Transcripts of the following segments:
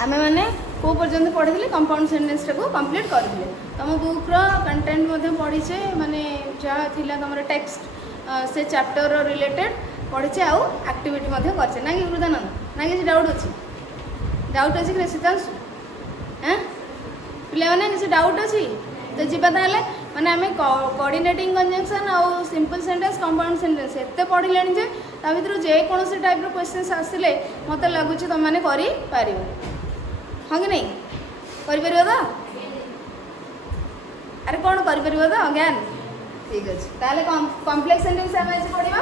आमे मैंने को पर्यंत पढ़ी कंपाउंड सेंटेंस को कंप्लीट करथिले तुम बुक्र कंटेंट पढ़ीचे माने जहाँ थिला तुम टेक्स्ट से चैप्टर रिलेटेड पढ़ीचे आउ एक्टिविटी करछे ना कि गुरुदानंद ना कि डाउट अच्छी कि सीतांशु हाँ पे मैंने किसी डाउट अच्छी तो जी ताले माने आम कोऑर्डिनेटिंग कंजंक्शन आउ सिंपल सेंटेंस कंपाउंड सेंटेंस एत पढ़िले जे ता भीतर जेकोसी टाइप क्वेश्चंस आसिले मत लगुच तुम मैंने कर हाँ कि नहीं कर तो अरे कौन कर तो ज्ञान ठीक अच्छे ताले कॉम्प्लेक्स सेंटेंस आम आज पढ़ा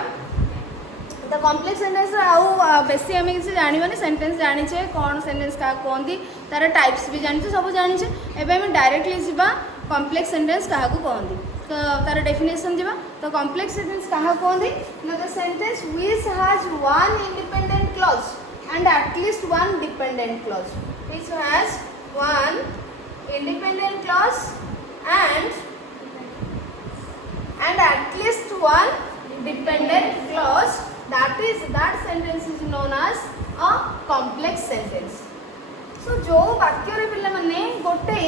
तो कॉम्प्लेक्स सेंटेंस आउ बेसी आम किसी जानवानी सेंटेंस जानीचे कौन सेंटेंस क्या कहती तार टाइप्स भी जानी सब जानीचे एवं डायरेक्टली जावा कॉम्प्लेक्स सेंटेंस क्या कहती तो तार डेफिनेशन जावा तो कॉम्प्लेक्स सेंटेंस क्या कहती the sentence which has one independent clause and at least one dependent clause which has one independent clause and at least one dependent clause that sentence is known as a complex sentence. So जो वाक्य रे पिला माने गोटे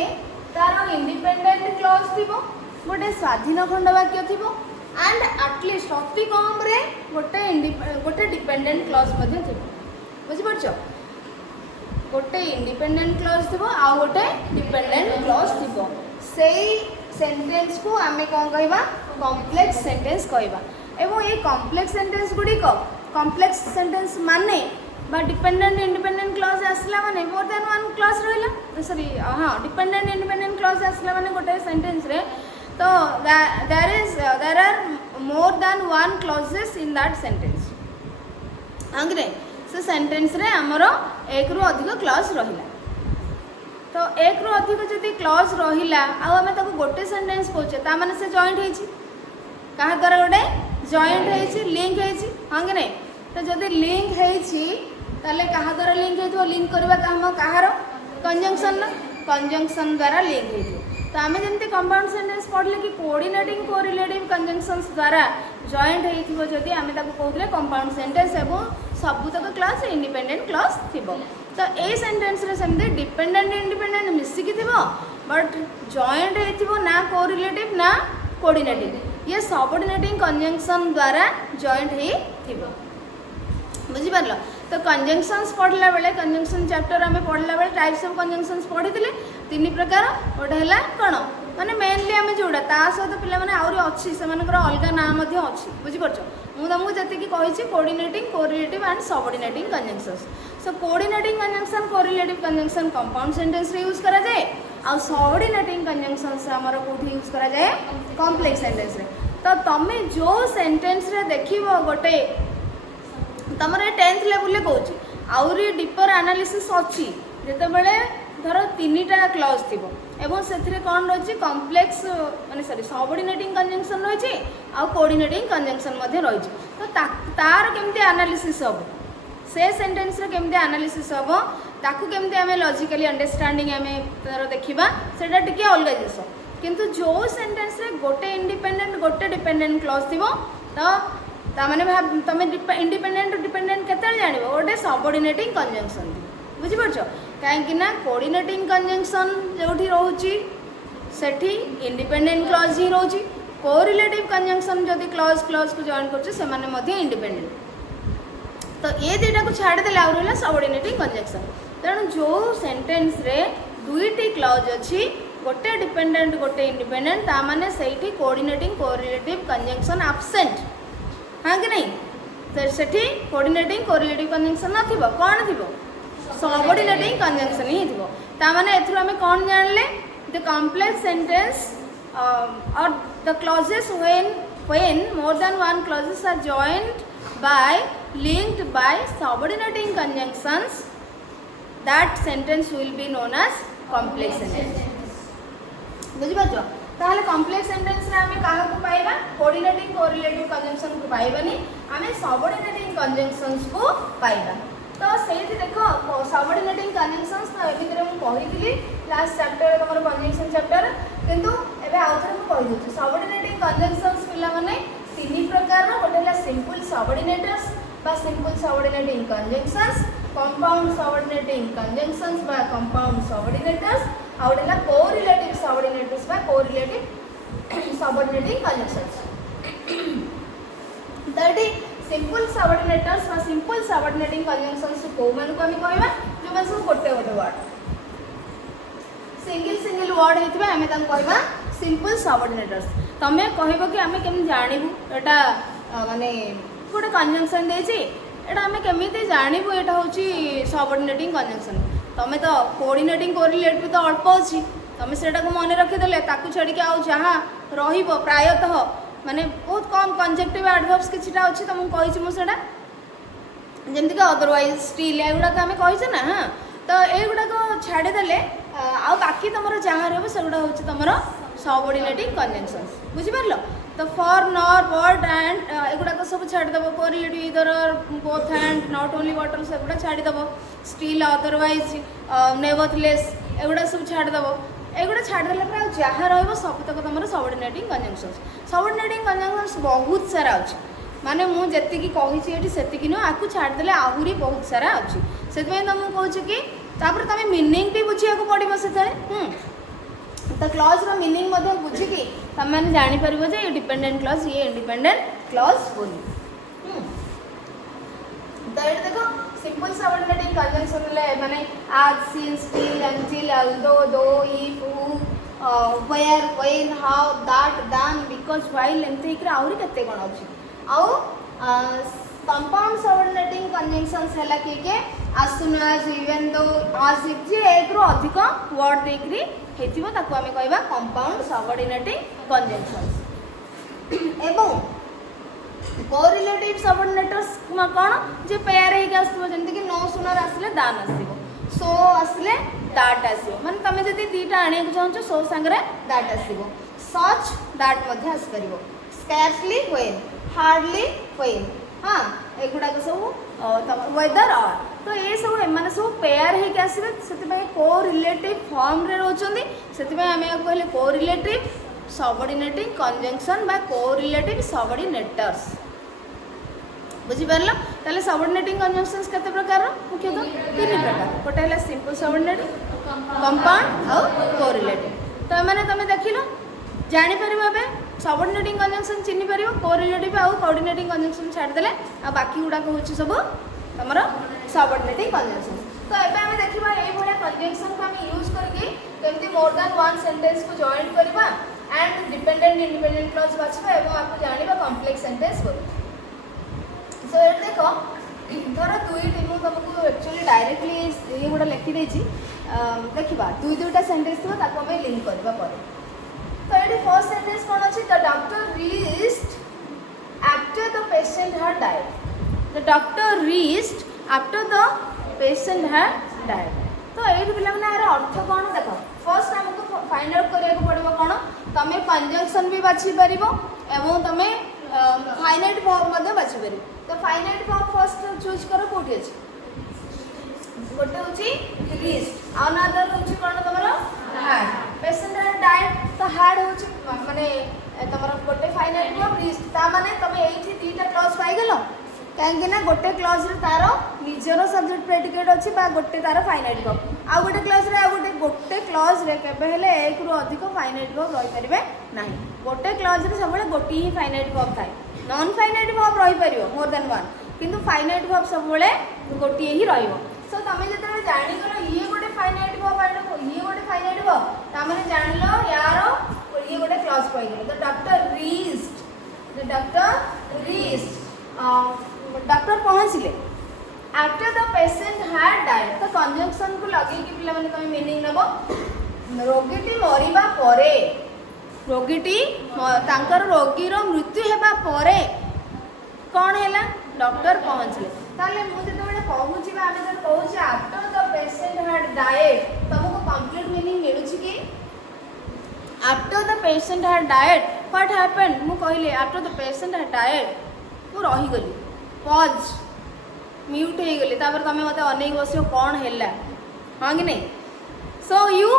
तार independent clause थिबो गोटे स्वाधीन खंड वाक्य थिबो एंड एटलीस्ट अति कम रे गोटे डिपेंडेंट क्लॉज मध्ये थिबो बुझि परछो गोटे इंडिपेंडेंट क्लॉज थिबो आ गोटे डिपेंडेंट क्लॉज थिबो सेई सेंटेंस को आमे कौन कहवा कॉम्प्लेक्स सेंटेंस कहवा एवं ये कॉम्प्लेक्स सेंटेंस गुड़िक कॉम्प्लेक्स सेंटेंस माने बा डिपेंडेंट इंडिपेंडेंट क्लॉज आसला माने मोर देन वन क्लॉज रहिला सॉरी हाँ डिपेंडेंट इंडिपेंडेंट क्लॉज आसला माने गोटे सेंटेंस रे तो there are more than one clauses in that sentence हाँ कि नहीं से सेंटेंस रे हमरो एक रु अधिक क्लॉज रहिला तो एक रु अधिक जदि क्लॉज रहिला आम गोटे सेंटेंस कहे ता माने से जॉइंट होइछि कहा द्वारा गोटे जॉइंट होइछि लिंक होइछि हाँ कि नहीं तो जदि लिंक होइछि ताले कहा द्वारा लिंक होइथो लिंक करबा काम कहार कंजंक्शन द्वारा लिंक होइथो तो आम जमती कंपाउंड सेंटेंस पढ़ले कि कोऑर्डिनेटिंग कोरिलेटिव कंजंक्शंस द्वारा जॉइंट होइथिबो जदि आमे ताको कहउले कंपाउंड सेंटेंस एवं सबुतक क्लॉज इंडिपेंडेंट क्लॉज थिबो तो ए सेंटेंस रे सेमते डिपेंडेंट इंडिपेंडेंट मिसिकी थिबो बट जॉइंट होइथिबो ना कोरिलेटिव ना कोऑर्डिनेटिव ये सबऑर्डिनेटिंग कंजंक्शन द्वारा जॉइंट होई थिबो बुझि पारलो तो कंजंक्शंस पढ़ला बेले कंजंक्शन चैप्टर आमे पढ़ला बेले टाइप्स ऑफ कंजंक्शंस पढ़िथिले तीन प्रकार गोटे हला कोन माने मेनली आमे जोडा ता सहित पिला माने आउरी अछि से मानकर अलगा नाम मध्ये अछि बुझि परछो मु तुमको जति कि कहिछि coordinating correlative and subordinating conjunctions so coordinating conjunction correlative conjunction compound sentence रे यूज करा जाए आ सबऑर्डिनेटिंग कंजंक्शंस हमर कोठी यूज करा जाए कॉम्प्लेक्स सेंटेंस रे तो तमे जो सेंटेंस रे देखिबो गोटे तमर 10th लेवल कहूँ आउरी डीपर एनालिसिस अच्छी जिते बड़े धर 3टा क्लॉज थी एवं से कौन रही कॉम्प्लेक्स माने सॉरी सबऑर्डिनेटिंग कंजंक्शन रही आ कोऑर्डिनेटिंग कंजंक्शन रही तो तार केमती एनालिसिस हम से सेंटेंस केमती एनालिसिस हम ताकू केमती आम लॉजिकली अंडरस्टैंडिंग आम तार देखा सेटा टिके अलग जिस किंतु जो सेंटेंस रे गोटे इंडिपेंडेंट गोटे डिपेंडेंट क्लॉज थी तो ताने तुम इंडिपेंडेंट डिपेंडेंट केते जान गोटे सबऑर्डिनेटिंग कंजंक्शन बुझिपार कहीं कोऑर्डिनेटिंग कंजंक्शन जो रोची सेठी इंडिपेंडेंट क्लॉज ही रोची कोरिलेटिव कंजंक्शन जदि क्लॉज क्लॉज को जॉइन कर इंडिपेंडेंट तो ये दुईटा को छाड़देले आउ रहा सबऑर्डिनेटिंग कंजंक्शन तेणु जो सेंटेंस रे दुईटी क्लॉज अच्छी गोटे डिपेंडेंट गोटे इंडिपेंडेंट तामाने सेठी कोऑर्डिनेटिंग कोरिलेटिव कंजंक्शन एब्सेंट हाँ कि नहीं तो सेठी कोऑर्डिनेटिंग कोरिलेटिव कंजंक्शन न कौन थी सबऑर्डिनेटिंग कंजंक्शन ही थी तामाने एथुर आमे कौन जानले द कॉम्प्लेक्स सेंटेंस और the clauses when more than one clauses are joined by linked by subordinating conjunctions that sentence will be known as complex sentence बुझी पाछो ताहले कॉम्प्लेक्स सेंटेंस रे आमे काहा को पाइबा कोऑर्डिनेटिंग कोरिलेटिव कंजंक्शन को पाइबानी आमे सबऑर्डिनेटिंग कंजंक्शंस को पाइबा तो सेठी देखो सबऑर्डिनेटिंग कंजंक्शंस तो ए भितर हम कहितली लास्ट चैप्टर हमर कंजंक्शन चैप्टर किंतु एबे आउथरे हम कहि दउछी सबऑर्डिनेटिंग कंजंक्शंस पिला माने तीन प्रकार रो गोटेला सिंपल सबऑर्डिनेटर्स बा simple subordinating conjunctions compound subordinating conjunctions बा कंपाउंड सबऑर्डिनेटर्स आउडेला कोरिलेटिव सबऑर्डिनेटर्स बा correlative subordinating conjunctions that simple subordinators बा सिंपल सबऑर्डिनेटिंग कंजंक्शंस को मन को हम कहबा जो मन सब गोटे गोटे वर्ड सिंगल वर्ड हेतिबा हमें तन कहबा सिंपल सबऑर्डिनेटर्स तमे कहबो कि हमें केम जानिबु एटा माने गोटे कंजंक्शन देछि एटा हमें केमिति जानिबु एटा होछि सबऑर्डिनेटिंग कंजंक्शन तमे तो कोऑर्डिनेटिंग कोरिलेटिव तो अल्प अछि तमे सेटा को मन रखि देले ताकू छडी के आउ जहां रहिबो प्रायतः माने बहुत कम कंजक्टिव एडवर्ब्स किछटा अछि त मु कहिछि मु सेटा जेमति कि अदरवाइज स्टिल एगुडा का हमें कहिछ ना हां तो एगुडा को छाडी देले आ बाकी तमरो जहां रहबो सेगुडा होछि तमरो सबऑर्डिनेटिंग कंजंक्शंस बुझि परलो तो फॉर नॉर बट एंड एगुडा को सब छाडी दबो correlative either both and not only whether सेगुडा छाडी दबो स्टिल अदरवाइज नेवरथलेस एगुडा सब छाडी दबो एगुडा छाडी देला पर जहां रहबो सब तक तमरो सबऑर्डिनेटिंग कंजंक्शंस बहुत सारा अछि माने मु जति की कहिछि एठी सेति कि न आकु छाडी देले आहुरी बहुत सारा अछि सेतमे त मु कहछि कि तापर तमे मीनिंग भी बुझिया को पड़िबो सेतले तो क्लॉज रो मीनिंग मध्ये बुझी कि तम माने जानि परबो जे ये डिपेंडेंट क्लॉज ये इंडिपेंडेंट क्लॉज बोली तो एटा देखो सिंपल सबऑर्डिनेटिंग कंजंक्शन ले माने as since still until although though if who where when how that then because while एंते इकरा आउरी केते कोन अछि आउ कंपाउंड सबऑर्डिनेटिंग कंजंक्शंस हैला के as soon as even though as if जे एक रो अधिक वर्ड देकरी हेतिबो ताको हमें कहबा कंपाउंड सबऑर्डिनेटिंग कंजंक्शंस एवं कोरिलेटिव सबऑर्डिनेटर्स कोन जे पेयर हे के आसबो जेंति कि नो सुनर आसले दान आसीबो सो आसले दैट आसीबो माने तमे जति दीटा आने को चाहछो सो संगरे दैट आसीबो सच दैट मध्ये आस परिबो स्कैर्सली व्हेन हार्डली व्हेन हां एगुडा को सब वेदर आर तो ये सब एमाने सब पेयर हे के आसीबे सेति भाई कोरिलेटिव फॉर्म रे रहउचंदी सेति भाई हमें कहले कोरिलेटिव सबऑर्डिनेटिंग कंजंक्शन बा कोरिलेटिव सबऑर्डिनेटर्स बुझी परलो ताले सबऑर्डिनेटिंग कंजंक्शंस केते प्रकार मुख्यतः तीन प्रकार गोटे हला सिंपल सबऑर्डिनेटिव कंपाउंड और कोरिलेटिव तो माने तमे देखिलो जानि परबो बे सबऑर्डिनेटिंग कंजंक्शन चिन्हि परबो कोरिलेटिव और कोऑर्डिनेटिंग कंजंक्शन छाड़ देले आ बाकी गुडा को होछि सब तमरो सबऑर्डिनेटिंग कंजंक्शन तो एबे हमें देखिबा एई भले कंजंक्शन को हम यूज करके केमती मोर देन वन सेंटेंस को जॉइन करबा एंड डिपेंडेंट इंडिपेंडेंट क्लॉज बाछबा एवं आपको जानिबा कॉम्प्लेक्स सेंटेंस को सो ए देखो धर दुईटी मु तुमको एक्चुअली डायरेक्टली ये गुडा लिखि देछि देखिबा दुईटा सेंटेंस थो ताको हमें लिंक करबा पर तो ये फर्स्ट सेंटेंस कोन अछि the doctor reached after the patient had died the doctor reached after the patient had died तो ये पिला माने यार अर्थ कोन देखो फर्स्ट हमको फाइंड आउट करिया को पड़बो कोन तमे कंजंक्शन भी बाछि परिबो एवं तमे फाइनाइट वर्ब मध्ये बाछि परिबो तो फाइनाइट वर्ब फर्स्ट चूज करो कोठी अछि गोटे होछि रीच्ड अनदर होछि कोन तमरो हैड पेशेंट हैड डाइड तो हैड होछि माने तमरो गोटे फाइनाइट वर्ब रीच्ड ता माने तमे एठी तीटा क्लॉज पाइ गेलो कहीं ना गोटे क्लॉज रे तारो निजर सब्जेक्ट प्रेडिकेट अछि बा गोटे तारो फाइनाइट वर्ब आ गोटे क्लॉज रे आ गोटे क्लॉज रे केबे हेले एक रु अधिक फाइनाइट वर्ब रहि परिबे नाही गोटे क्लॉज रे सबले गोटी ही फाइनाइट वर्ब थाए नॉन फाइनाइट वर्ब रहि परिबो मोर देन वन किंतु फाइनाइट वर्ब सबले गोटी ही रहिबो सो तमे जते जानि गलो ये गोटे फाइनाइट वर्ब आडो ये गोटे फाइनाइट वर्ब ता माने जानलो यारो ये गोटे क्लॉज पाइ गेलो द डॉक्टर रीच्ड डॉक्टर पहुँचले after the patient had died तो कंजंक्शन को लगे कि पिला माने तमे मीनिंग नबो रोगीटी मरिबा परे रोगीटी तांकर रोगीर मृत्यु हेबा परे कोन हैला डॉक्टर पहुँचले ताले मु जते बेले कहूची बा आमे जते कहूची after the patient had died तुमको कंप्लीट मीनिंग मिलुची कि after the patient had died what happened मु कहले after the patient had died मु रही गली पॉज म्यूट हो गली तापर तमे मते अनेक बसियो कोन हैला हां कि नहीं so you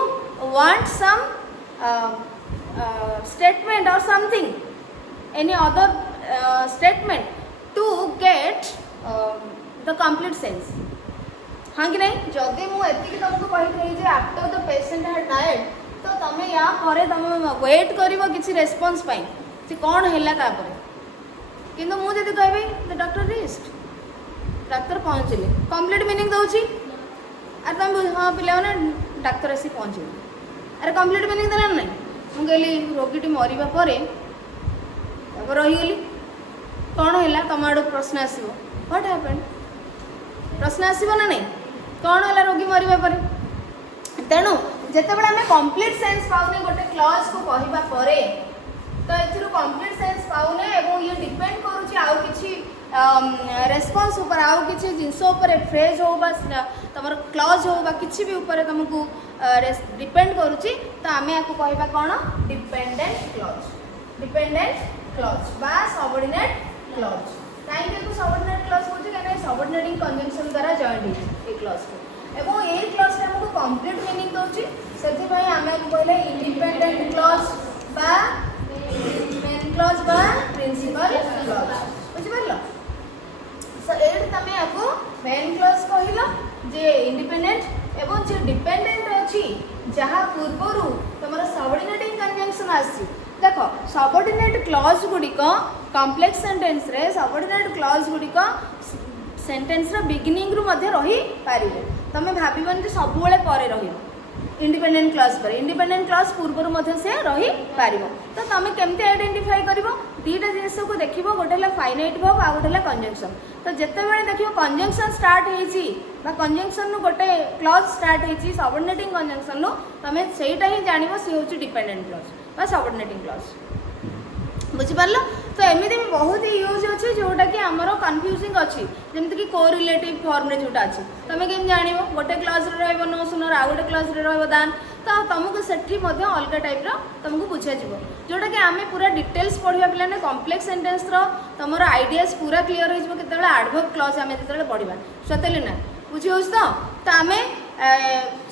want some statement or something any other statement to get the complete sense हाँ कि नहीं जदि मुझे तुमको कही after the patient had died तो तुम या परे तुम वेट कर किसी रेस्पॉन्स पाई से कौन है तापर किंतु मुझे कहबी द डॉक्टर रेस्ट डाक्तर पहुँचले कंप्लीट मीनिंग दूसरी अरे तुम हाँ पिला डाक्तर आसी पहुँचे अरे कंप्लीट मीनिंग देना ना मुझे कहली रोगीटी मरवा पर रहीगली कौन है तुम आड़ प्रश्न आसो व्हाट हैपेंड प्रश्न आसो ना नहीं कौन है रोगी मरवा पर तेणु जितेबाला आम कंप्लीट सेन्स पाने गोटे क्लज को कहवा पर तो ये कंप्लीट सेन्स पाने ये डिपेंड करुच्ची रेस्पॉन्स ऊपर आउ किसी जिनस फ्रेज हो तुम क्लज हो कि भी ऊपर तुमको डिपेंड करुच्ची तो आम या कहवा कौन डिपेंडेंट क्लज बा सबऑर्डिनेट क्लज कहीं सबऑर्डिनेट क्लज कौन कहीं सबऑर्डिनेटिंग कंजंक्शन द्वारा जॉइंट है क्लज को एवं ये क्लज टा हमको कंप्लीट मीनिंग दूसरी से आम कहले इंडिपेंडेंट क्लज बा मेन क्लज बा प्रिंसिपल क्लज बुझिपार सो ये तुम आपको मेन क्लज कहल जे इंडिपेंडेंट एवं जो डिपेंडेंट अच्छी जहाँ पूर्वर तुम सबऑर्डिनेटिंग कंजंक्शन आसी देख सबऑर्डिनेट क्लज गुड़िक कॉम्प्लेक्स सेंटेंस रे सबऑर्डिनेट क्लज गुड़िक सेंटेंस बिगिनिंग रु मध्य रही पारिबो तुम भावन जो सब पर इंडिपेंडेंट क्लज पर इंडिपेंडेंट क्लज पूर्वर मध्य से रही पार तो तुम केमती आइडेंटिफाई कर दीटा जिनिस को देख गोटे फाइनाइट वर्ब आ गोटे कंजंक्शन तो जिते बड़े देख कंजंक्शन स्टार्ट होती कंजंक्शन गोटे क्लज स्टार्ट होती सबऑर्डिनेटिंग कंजंक्शन तुम सेटा ही जान सी हूँ डिपेंडेंट क्लज सबऑर्डिनेटिंग क्लज बुझिपार तो एमती भी बहुत यूज अच्छे जोटा कि आमर कन्फ्यूजिंग अच्छी जमीक कि कोरिलेटिव फॉर्म रे जोटा अच्छी तुम केम जान गोटे क्लज नो सुनर आ गए क्लज दान तो तुमको सेठी अलग टाइप तुमको बुझा जोटा कि आम पूरा डिटेल्स पढ़ा पे कॉम्प्लेक्स सेंटेंस तुम आइडियाज पूरा क्लीयर हो एडवर्ब क्लज आम जो पढ़ा सतेले ना बुझे तो आम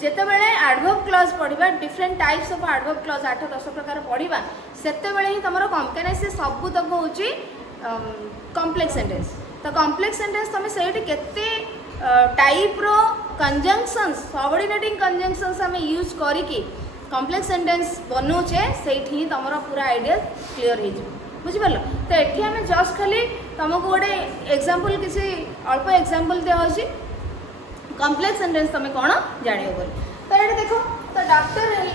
जिते बड़े एडवर्ब क्लज पढ़ा different types of adverb clause 8-10 प्रकार पढ़ा से ही तुम कहीं से सब तक हूँ कॉम्प्लेक्स सेंटेंस तो कॉम्प्लेक्स सेंटेंस तुम से केते टाइप रो कंजंक्शंस सबऑर्डिनेटिंग कंजंक्शंस आम यूज करिकी कॉम्प्लेक्स सेंटेंस बनौचे से तुम पूरा आइडिया क्लीयर हो बुझिपार तो ये आम जस्ट खाली तुमको गोटे एग्जांपल किसी अल्प एग्जांपल दिखाई कॉम्प्लेक्स सेंटेंस तुम कौन जान बोली तो ये देखो तो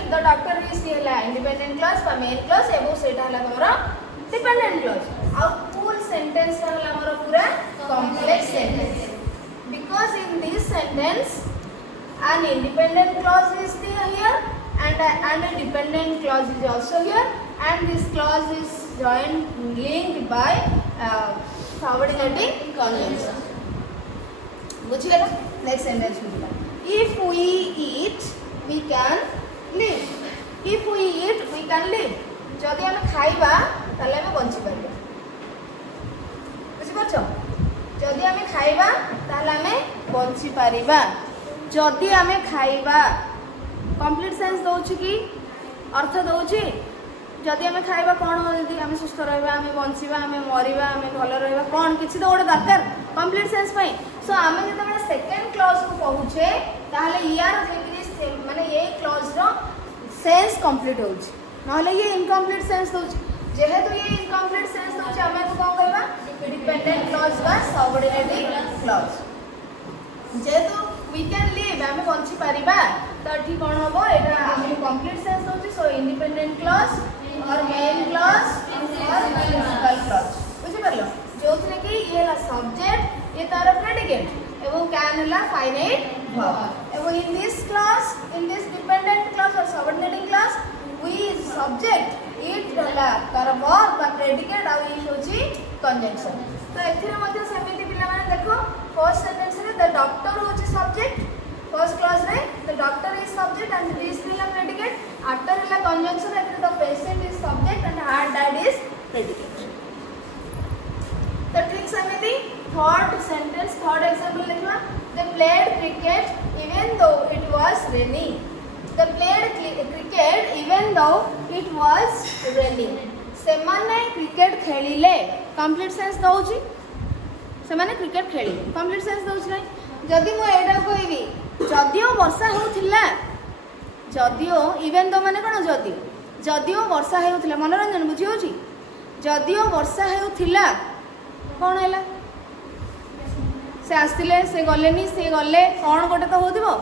the doctor is independent clause बा मेन क्लज एवं सेटा हला तमरा डिपेंडेंट क्लज आ फुल सेंटेंस हला हमर पूरा complex sentence because in this sentence an independent clause is here and a dependent clause is also here and this clause is joined linked by subordinating conjunction बुझिगला next sentence बुझिला if we eat we can live if we eat we can live जदि आम खाइबा ताले आम बंची Paribas बुझि परछो जदि आम खाइबा ताले आम बंची पारिबा जदि आम खाइबा कंप्लीट सेंस दउछि कि अर्थ दउछि जदि आम खाइबा कौन हो जदि आम सुस्थ रहिबा आम बंचिबा आम मरिबा आम भल रहिबा कौन किछि तो गोटे दरकार कंप्लीट सेंस पई सो आम जब सेकेंड क्लज को कहूचे ताहले यार माने ये क्लज रो सेंस कंप्लीट होउछि नहले ये इनकम्प्लीट सेंस दोछि जेहेतु ये इनकम्प्लीट सेंस दोछि आम को कोन कहबा डिपेंडेंट क्लज बा सबऑर्डिनेटिंग क्लज जेहेतु वी कैन लिव आम बंची पारिबा तो एठी कोन होबो एटा आम कंप्लीट सेंस दोछि सो इंडिपेंडेंट क्लज और मेन क्लज और प्रिंसिपल क्लज बुझि परलो जोथरे कि ये ला सब्जेक्ट ये तार प्रेडिकेट एवं कैन हला फाइनाइट वर्ब एवं in this clause in this dependent clause और subordinating clause we subject it हला तार वर्ब बा प्रेडिकेट आ इ होची कंजंक्शन तो एथिरे मध्ये सेमिति पिला माने देखो फर्स्ट सेंटेंस रे द डॉक्टर होची सब्जेक्ट फर्स्ट क्लॉज रे the doctor is subject and this हला प्रेडिकेट आफ्टर हला कंजंक्शन एथिरे the patient is subject and heart died is predicate तो ठीक सेमिति थर्ड सेंटेंस थर्ड एग्जांपल देखा they played cricket even though it was raining they played cricket even though it was raining से माने cricket खेलिले complete sense दउची से माने cricket खेलिले complete sense दउची नै जदि मु एटा कहबी जदिओ वर्षा होउथिला जदिओ इवेन तो माने कोन जदिओ वर्षा होउथिला मनोरंजन बुझी होची जदिओ वर्षा होउथिला कोन हैला से आसथिले से गलेनी से गले कोन गोटे तो होथिबो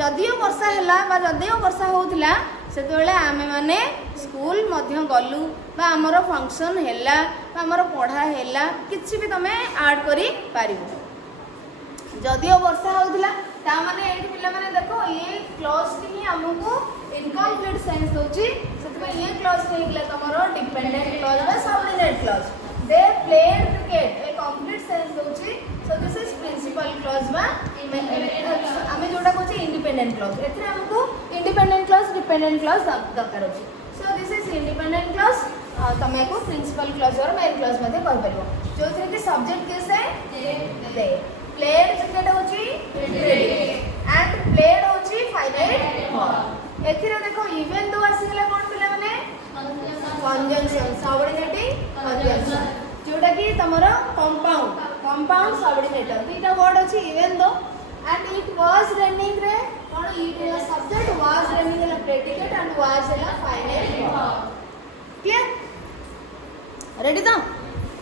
जदिओ वर्षा हैला बा जदिओ वर्षा होउथिला सेतबेले आमे माने स्कूल मध्य गलु बा हमर फंक्शन हैला बा हमर पढ़ा हैला किछि भी तमे ऐड करी पारिबो जदिओ वर्षा होउथिला ता माने एठी पिला माने देखो ये क्लॉज टी ही हमको इनकम्प्लीट सेंस दोची सेतबे ये क्लॉज हेगला तमरो डिपेंडेंट क्लॉज बा subordinate clause they played cricket ए कंप्लीट सेंस दोची so this is principal clause बा आमे जोटा कोची इंडिपेंडेंट क्लॉज एथरे हमको इंडिपेंडेंट क्लॉज डिपेंडेंट क्लॉज दरकार होची सो दिस इज इंडिपेंडेंट क्लॉज तमे को प्रिंसिपल क्लॉज और मेन क्लॉज मध्ये कह परिबो जोथरे कि सब्जेक्ट किसे दे प्लेड क्रिकेट होची एंड प्लेड होची फाइनाइट फॉर्म एथिरे देखो इवन दो आसीगला कोन पिला माने कंजंक्शन सबऑर्डिनेटिंग कंजंक्शन जोटा कि तमरो कंपाउंड सबऑर्डिनेटर तीटा वर्ड अछि even though and it was running रे कोन it is subject was running ला प्रेडिकेट एंड वाज ला फाइनाइट फॉर्म क्लियर रेडी तो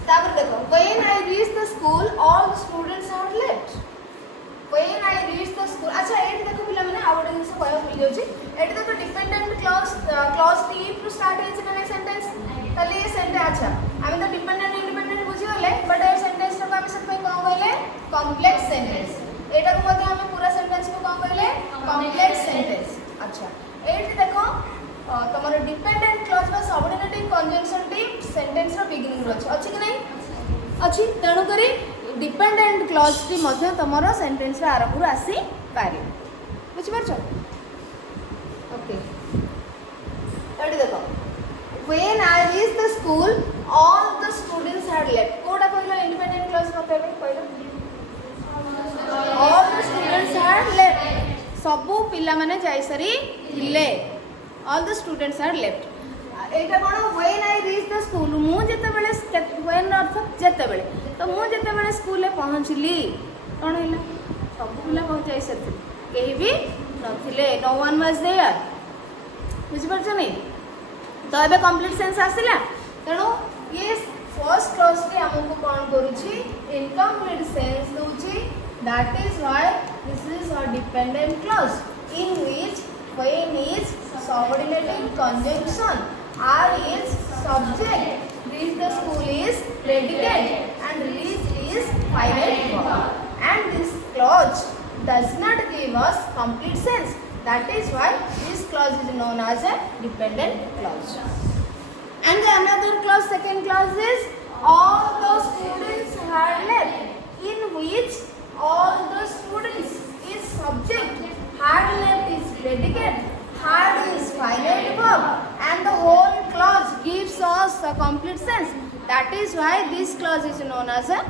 तापर देखो when I reach the school all the students had left when I reach the school अच्छा एटी देखो पिला माने आ गोटे जिंस कहय भूल जाउची एटी देखो डिपेंडेंट क्लॉज टी टू स्टार्ट हेछि ना सेंटेंस तले ये सेंटेंस अच्छा आमे तो डिपेंडेंट इंडिपेंडेंट बुझी गले बट ए सेंटेंस रो आमे सब कोन कहले कॉम्प्लेक्स सेंटेंस एटा को मध्ये आमे पूरा सेंटेंस को कोन कहले कॉम्प्लेक्स सेंटेंस अच्छा एटी देखो तमरो डिपेंडेंट क्लॉज बा सबऑर्डिनेटिंग कंजंक्शन टी सेंटेंस रो बिगिनिंग रो अछि कि नै अछि तेणु करी डिपेंडेंट क्लॉज टी मध्ये तमरो सेंटेंस रो आरंभ रो आसी पारे बुझि परछो ओके एटी देखो when I reached the school all the students had left कोडा कहलो इंडिपेंडेंट क्लॉज बताबे कहलो all the students had left सबु पिला माने जाई सरी थिले all the students had left Etah cone when I reached the school मु जते बेले when अर्थ जते बेले तो मु जते बेले स्कूल ले पहुंचली कोन हैला सबु पिला पहुंच जाई सरी केही भी नथिले no one was there बुझि परछ नै तो एबे कंप्लीट सेंस आसिला तेणु ये फर्स्ट क्लॉज रे हमको कोन करूची इनकम्प्लीट सेंस दोची that is why this is a dependent clause in which when is subordinating conjunction are is subject reach the school is predicate and reach is finite verb and this clause does not give us complete sense. That is why this clause is known as a dependent clause. And the another clause, second clause is all the students had left, in which all the students is subject, had left is predicate, had is finite verb, and the whole clause gives us a complete sense. That is why this clause is known as an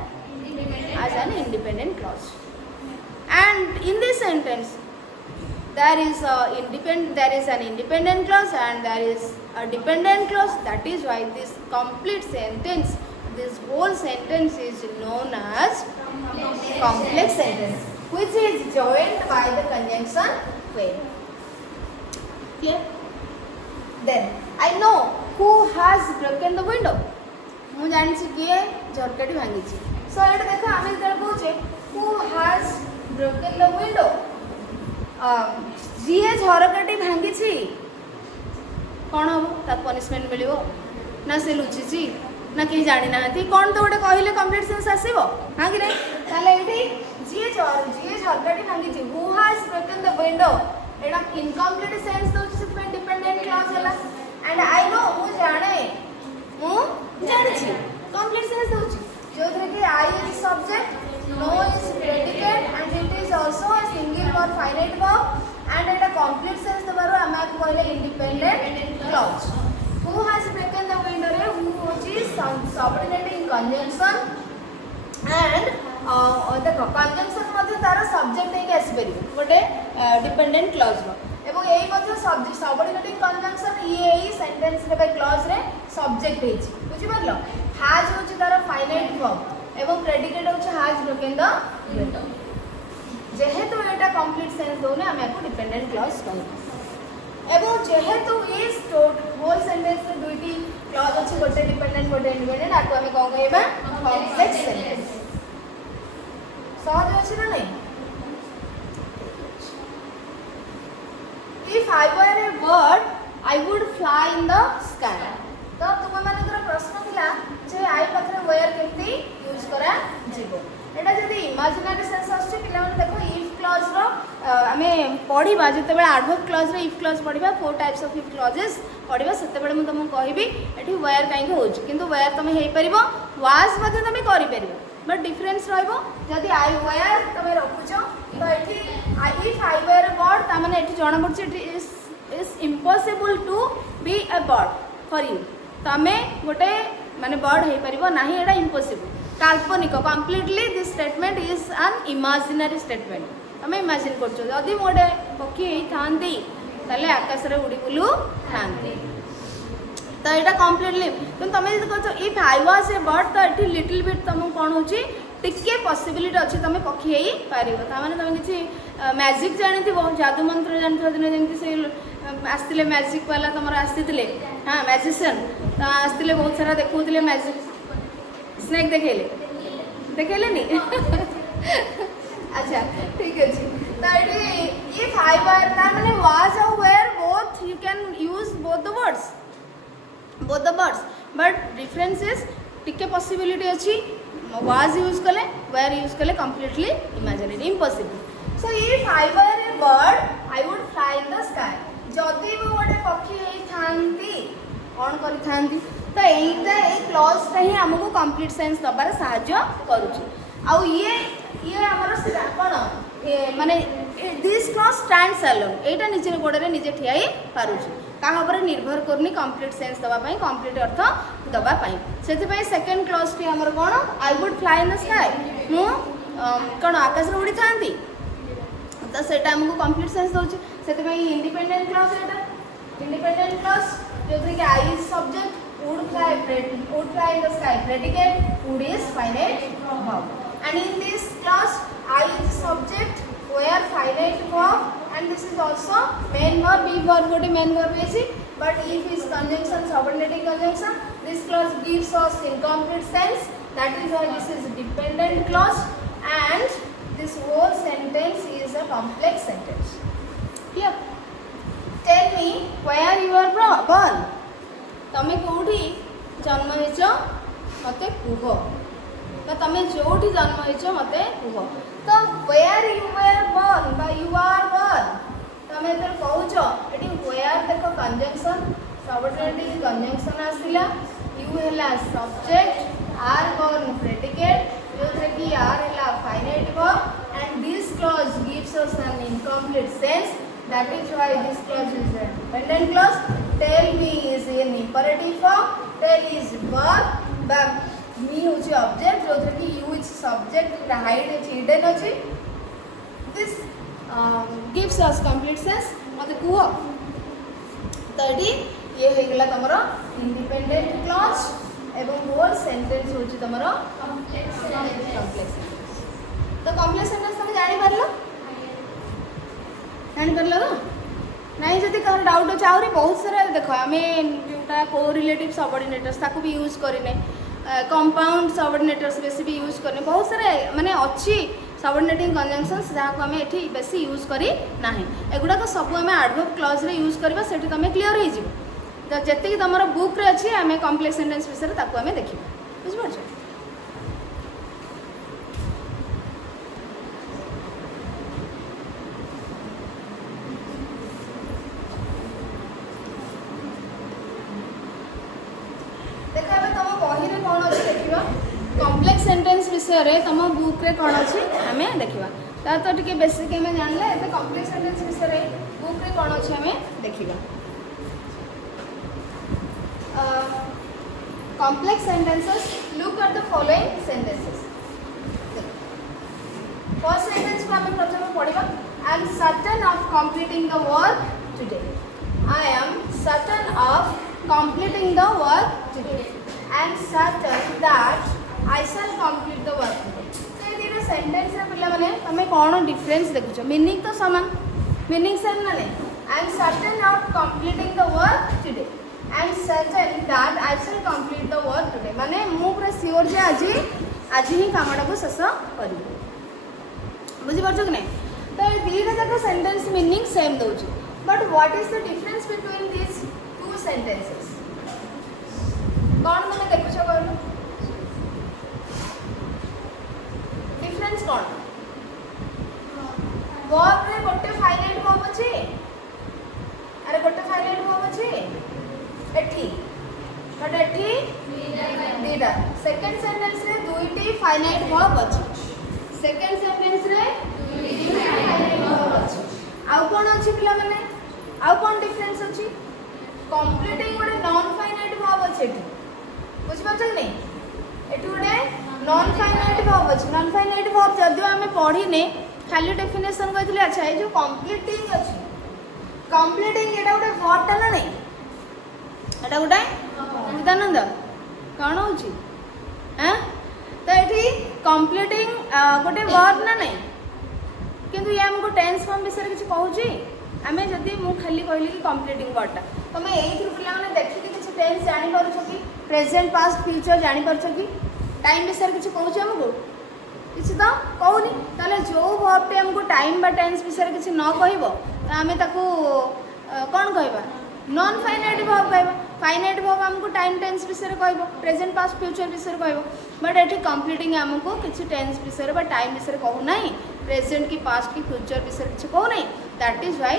independent clause. And in this sentence there is an independent clause and there is a dependent clause. That is why this complete sentence, this whole sentence is known as complex sentence, which is joined by the conjunction when. Clear? Then I know who has broken the window. मु जानि छी किए झरकाटी भांगी छी. So एटा देखो आमे जरा कहूचे who has broken the window. जी झरकाटी भांगी छी कौन हम ताक पनिशमेंट मिलिबो ना से लुची छी ना कि जानि नाथी कौन तो गोटे कहले कंप्लीट सेंस आसीबो हां कि नै ताले एठी जी झरकाटी भांगी छी who has broken the window एटा इनकम्प्लीट सेंस दोछ से डिपेंडेंट क्लॉज हला एंड आई नो मु जानि छी कंप्लीट सेंस दोछ जोथरे कि I is subject no is predicate and it is also a single or finite verb and it a complete sense debaru ama ko कहले independent clause. Who has broken the window re who which is subordinating conjunction and the conjunction मध्ये तार subject हे आसी परिबो गोटे dependent clause रो एवं एई मध्ये subordinating conjunction एई sentence रे clause रे subject हे छी बुझि परलो has होची तार finite verb एवं प्रेडिकेट होचे has broken the window complete sense दोने आम या डिपेंडेंट क्लॉज कह एवं जेहेतु ये होल सेंटेंस रे दुईटी क्लॉज अच्छी गोटे डिपेंडेंट गोटे इंडिपेंडेंट आपको आम कौन कहबा कॉम्प्लेक्स सेंटेंस सहज अच्छी ना नहीं If I were a bird, I would fly in the sky. तो तुम मानकर प्रश्न थिला जे आई पाखरे वेयर केमती यूज करा जीवो एटा जदी इमेजिनरी सेंस आछी पिला माने देखो इफ क्लॉज रो आमे पढिबा जते बेला एडवर्ब क्लॉज रे इफ क्लॉज पढिबा four types of if clauses पढिबा सेते बेला मु तुमको कहबी एठी वेयर काई होछ किंतु वेयर तमे हेई परिबो वाज मध्ये तमे करि परिबो बट डिफरेंस रहइबो जदी आई वेयर तमे रखुछो तो एठी if I were a bird ता माने एठी जणा पड़छ it is impossible to be a bird for you तमे गोटे माने बर्ड हे परिबो नाही एटा इम्पॉसिबल काल्पनिक completely this statement is an imaginary statement तमे इमेजिन करछो जदी मोडे पक्षी हे थांती तले आकाश रे उडी बुलू थांती तो एटा कंप्लीटली किंतु तमे जदी कहछो if I was a bird तो एठी लिटिल बिट तमु कोन होची टिके पॉसिबिलिटी अच्छी तुम पक्षी ही पार ताने तुम किसी मैजिक जानी जादू मंत्र जानी दिन जमी से आसते मैजिक वाला तुम आसते हाँ मैजिशियन आसते बहुत सारा देखते मैजिक स्नेक देखले देखले नी अच्छा ठीक अच्छे तो ये इफ आई वर माने वाज और were both you can use both the words but difference is टिके पॉसिबिलिटी अच्छी वाज यूज कले वेयर यूज कले completely imaginary impossible so if I were a bird I would fly in the sky जदि वो गोटे पक्षी हे थांती कौन करि थांती तो एटा ए क्लॉज ही हमको कंप्लीट सेंस दबार सहाय्य करूची आ ये हमर कोन माने दिस क्लॉज स्टैंड्स अलोन एटा निजे गोडरे निजे ठियाई पारुची कहा पर निर्भर करनी कंप्लीट सेंस दबा पई कंप्लीट अर्थ दबा पई सेति पई सेकंड क्लॉज टी हमर कोन I would fly in the sky मु कोन आकाश रे उड़ी थांती तो सेटा हमको कंप्लीट सेंस दोची सेति पई इंडिपेंडेंट क्लॉज एटा इंडिपेंडेंट क्लॉज जोथि के I is subject would fly in the sky predicate would is finite verb and in this clause I is subject where finite verb and this is also main verb be verb gote main verb is but if is conjunction subordinating conjunction this clause gives us incomplete sense that is why this is dependent clause and this whole sentence is a complex sentence clear tell me where you are born तमें कौटी जन्म होइछ मते कुह तो तमें जोठी जन्म होइछ मते कुह तो वेयर यू वर बोर्न बा यू आर बोर्न तमें तो कहूछ एटी वेयर देखो कंजंक्शन सबऑर्डिनेटिंग कंजंक्शन आसिला यू हैला सब्जेक्ट आर बोर्न प्रेडिकेट जोथे कि आर हैला finite verb and this clause gives us N incomplete sense that is why this clause is a dependent clause tell me is an imperative form tell is verb but me is object जो कि you is subject hide is hidden अछि this gives us complete sense मते कुह तो ये हे गला तमरो independent clause एवं whole sentence होछि तमरो complex sentence तो कॉम्प्लेक्स सेंटेंस तुम जानि पारलो जानी पारल तो नहीं जब कह डाउट अच्छे आहरी बहुत सारा देख आम जोटा को रिलेटिव सबऑर्डिनेटर्स ताको भी यूज करने कंपाउंड सबऑर्डिनेटर्स बेसी भी यूज करने बहुत सारा माने अच्छी सबऑर्डिनेटिंग कंजंक्शंस जहाँ को आम ये बेसी यूज करी ना एगुड़ाक सब आम एडवर्ब क्लॉज रे यूज करबा सेठी तुम क्लियर हो जिवो तो जति तुम बुक रे अच्छी आम कॉम्प्लेक्स सेंटेंस विषय ताको आम देखिबा बुझिपारछ कॉम्प्लेक्स सेंटेंस विषय रे तुम बुक रे कौन अच्छी आम देखा तो टी बेसिक आम जानले ए कॉम्प्लेक्स सेंटेंस विषय रे बुक रे कौन अच्छी आम देखा complex sentences look at the following sentences first sentence को आम प्रथम पढ़ा आई am certain of completing the work today I am certain of completing the work today I am certain that I shall complete the work today. तो ये sentence रे पिला माने तमे कोन डिफरेंस देखुछ मीनिंग तो समान मीनिंग सेम ना नहीं I am certain of completing the work today I am certain that I shall complete the work today माने मु पूरा श्योर जे आज ही कामटा को शेष करिवो बुझी परछ कि नहीं तो ये दीटा जाक सेंटेंस मीनिंग सेम दउछ but what is the difference between this two sentences कौन मैंने देखुछ कहलो डिफरेंस कौन वर्ब रे गोटे फाइनाइट वर्ब अछि अरे गोटे फाइनाइट वर्ब अछि एठी बट एठी दीटा सेकंड सेंटेंस रे दुईटी फाइनाइट वर्ब अछि सेकंड सेंटेंस रे दुईटी फाइनाइट वर्ब अछि आउ कोन अछि पिला माने आउ कोन डिफरेंस अछि कंप्लीटिंग गोटे नॉन फाइनाइट वर्ब अछि एठी बुझि पाछ कि नहीं एठी गोटे नॉन फाइनाइट वर्ब अछि नॉन फाइनाइट वर्ब जदियो हमें पढ़िने खाली डेफिनेशन कहथिले अच्छा ए जो कंप्लीटिंग अछि कंप्लीटिंग एटा गोटे वर्ब ता ना नहीं एटा गोटे विधानंद कौन होची हैं तो एठी कंप्लीटिंग गोटे वर्ब ना नहीं किंतु ये हमको टेंस फॉर्म विषय किछ कहूची आमे जदी मु खाली कहली कि कंप्लीटिंग वर्ड ता तमे एई थ्रू पिला माने देखि कि किछ टेंस जानि परछो कि प्रेजेंट पास्ट फ्यूचर जानि परछो कि टाइम विषय किछ कहूची हमको किसी तो कहूनी ताले जो वर्ब पे हमको टाइम बा टेंस विषय किसी न कहबो त आमे ताको कोन कहबा नॉन फाइनाइट वर्ब कहबा फाइनाइट वर्ब हमको टाइम टेंस विषय कहबो प्रेजेंट पास्ट फ्यूचर विषय कहबो बट एठी कंप्लीटिंग हमको किसी टेंस विषय बा टाइम विषय कहू नहीं प्रेजेंट की पास्ट की फ्यूचर विषय किछ कहू नहीं that is why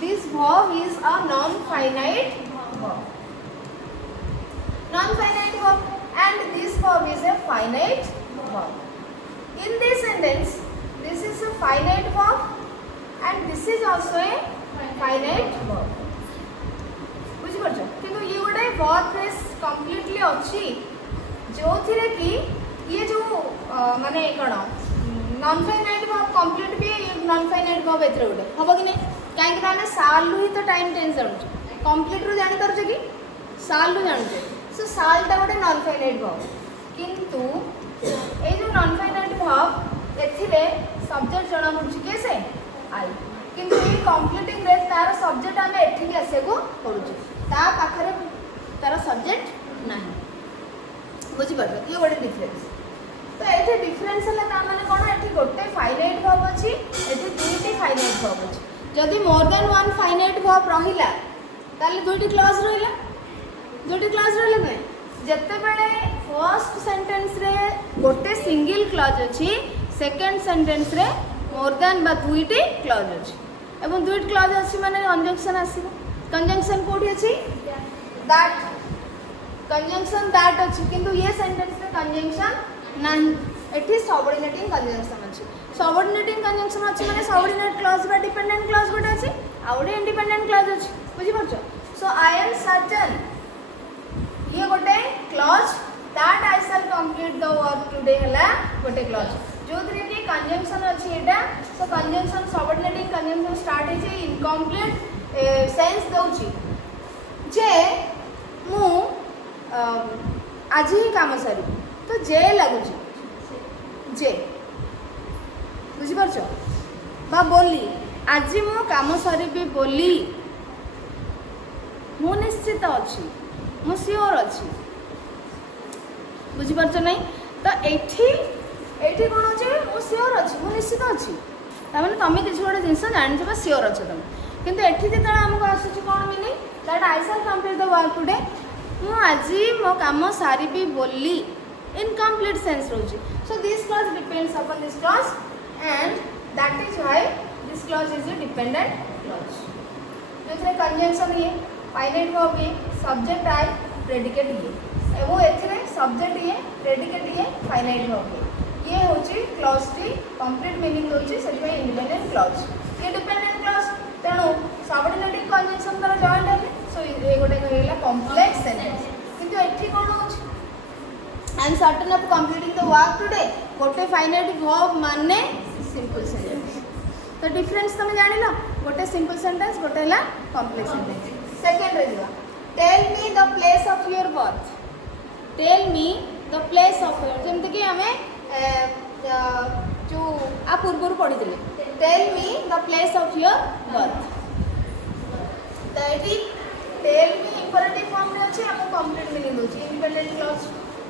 this verb is a non finite verb non finite verb and this verb is a finite verb. In this sentence, this is a finite verb and this is also a finite verb. बुझी परछ किंतु ये गोटे verb phrase completely अछि जो थिरे कि ये जो माने कोन नॉन फाइनाइट वर्ब कंप्लीट भी नॉन फाइनाइट वर्ब एतरे गोटे हबो कि नै काहे कि हमें साल ही तो टाइम टेंस जानू कंप्लीट रो जानि परछ कि साल रो जानू सो साल टा गोटे नॉन फाइनाइट वर्ब किंतु ए जो नॉन फाइनाइट वर्ब एथिले सब्जेक्ट जणा पड़ुछि के से आई किंतु ए कंप्लीटिंग रे तार सब्जेक्ट हमें एठी के आसे को पड़ुछि ता पाखरे तार सब्जेक्ट नाही बुझि परछ ये गोटे डिफरेंस तो एठी डिफरेंस हला ता माने कोन एठी गोटे फाइनाइट वर्ब अछि एठी दुईटी फाइनाइट वर्ब अछि जदी मोर देन वन फाइनाइट वर्ब रहिला ताले दुईटी क्लॉज रहिला दुईटी क्लॉज रहिला नै जत्ते बेले फर्स्ट सेंटेंस रे गोटे सिंगल क्लॉज अछि सेकंड सेंटेंस रे मोर देन बा दुईटी क्लॉज अछि एवं दुईटी क्लॉज अछि माने कंजंक्शन आसीबो कंजंक्शन कोठी अछि दैट कंजंक्शन दैट अछि किंतु ये सेंटेंस रे कंजंक्शन नाही एठी सबऑर्डिनेटिंग कंजंक्शन अछि सबऑर्डिनेटिंग कंजंक्शन अछि माने सबऑर्डिनेट क्लॉज बा डिपेंडेंट क्लॉज गोटे अछि आ गोटे इंडिपेंडेंट क्लॉज अछि बुझि परछ सो आई एम सर्टेन ये गोटे clause that I shall complete the work today हला गोटे क्लॉज जो थ्री की कंजंक्शन अछि एटा so conjunction subordinating conjunction start है जे इनकम्प्लीट सेंस दउची जे मु आज ही काम सारी तो जे लागुची जे बुझी परछ बा बोली आज मु काम सारी बोली मु निश्चित अछि मु श्योर अछि बुझी परछ नहीं तो एठी एठी कोन अछि मु श्योर अछि मु निश्चित अछि त माने तमे किछ गोटे जिंस जानि छबा श्योर अछि तमे किंतु एठी जेतला हमको आसुची कोन meaning that I shall complete the work today मु आजी मो काम सारी भी बोली इनकम्प्लीट सेंस रोची so this clause depends upon this clause and that is why this clause is a dependent clause जेथरे कंजंक्शन ये फाइनाइट वर्ब ये सब्जेक्ट आई प्रेडिकेट ये एवं एथरे सब्जेक्ट ये प्रेडिकेट ये फाइनाइट वर्ब ये होची क्लॉज टी कंप्लीट मीनिंग होची सेटवे इंडिपेंडेंट क्लॉज ये डिपेंडेंट क्लॉज तेणु सबऑर्डिनेटिंग कंजंक्शन तर जॉइंट है सो ये गोटे कहला कॉम्प्लेक्स सेंटेंस किंतु एठी कोन होची आई am certain of completing the work today गोटे फाइनाइट वर्ब माने सिंपल सेंटेंस तो डिफरेंस तुम जानि लो गोटे सिंपल सेंटेंस गोटे हला कॉम्प्लेक्स सेंटेंस सेकंड रे दिवा tell me the place of your birth tell me the place of your जेमते कि हमें जो आ पूर्व पढ़ी tell me the place of your birth तो ये टेल मी इंपरेटिव फॉर्म रे अछि हम कंप्लीट मीनिंग दोछि independent clause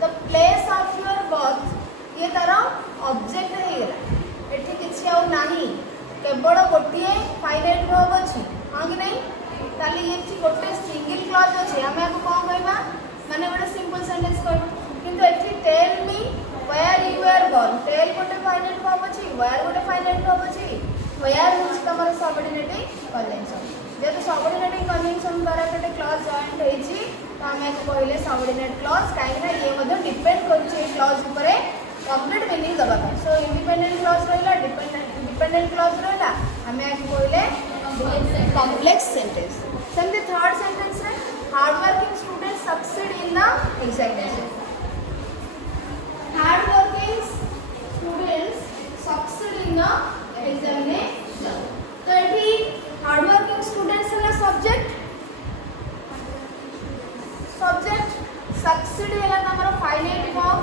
the place of your birth ये तार ऑब्जेक्ट हे गेला एठी किछि आ नाही केवल गोटे फाइनाइट वर्ब अछि हां कि नहीं ताली ये छि गोटे सिंगल क्लॉज अछि हम याको कोन कहबा माने गोटे सिंपल सेंटेंस कहबा किंतु एठी tell me where you are born tell गोटे फाइनाइट वर्ब अछि वेयर गोटे फाइनाइट वर्ब अछि वेयर होछि तमर सबऑर्डिनेटिंग कंजंक्शन जेतो सबऑर्डिनेटिंग कंजंक्शन द्वारा गोटे क्लॉज जॉइंट हेछि तो हम याको कहले सबऑर्डिनेट क्लॉज काहे ना ये मध्ये डिपेंड करछि क्लॉज ऊपर कंप्लीट मीनिंग दबा सो इंडिपेंडेंट क्लॉज रहला डिपेंडेंट क्लॉज रहला हम याको कहले complex sentence same the third sentence रे hard working student succeed in the examination hard working students succeed in the examination तो एठी हार्ड वर्किंग स्टूडेंट्स है सब्जेक्ट सक्सीड है हमर finite verb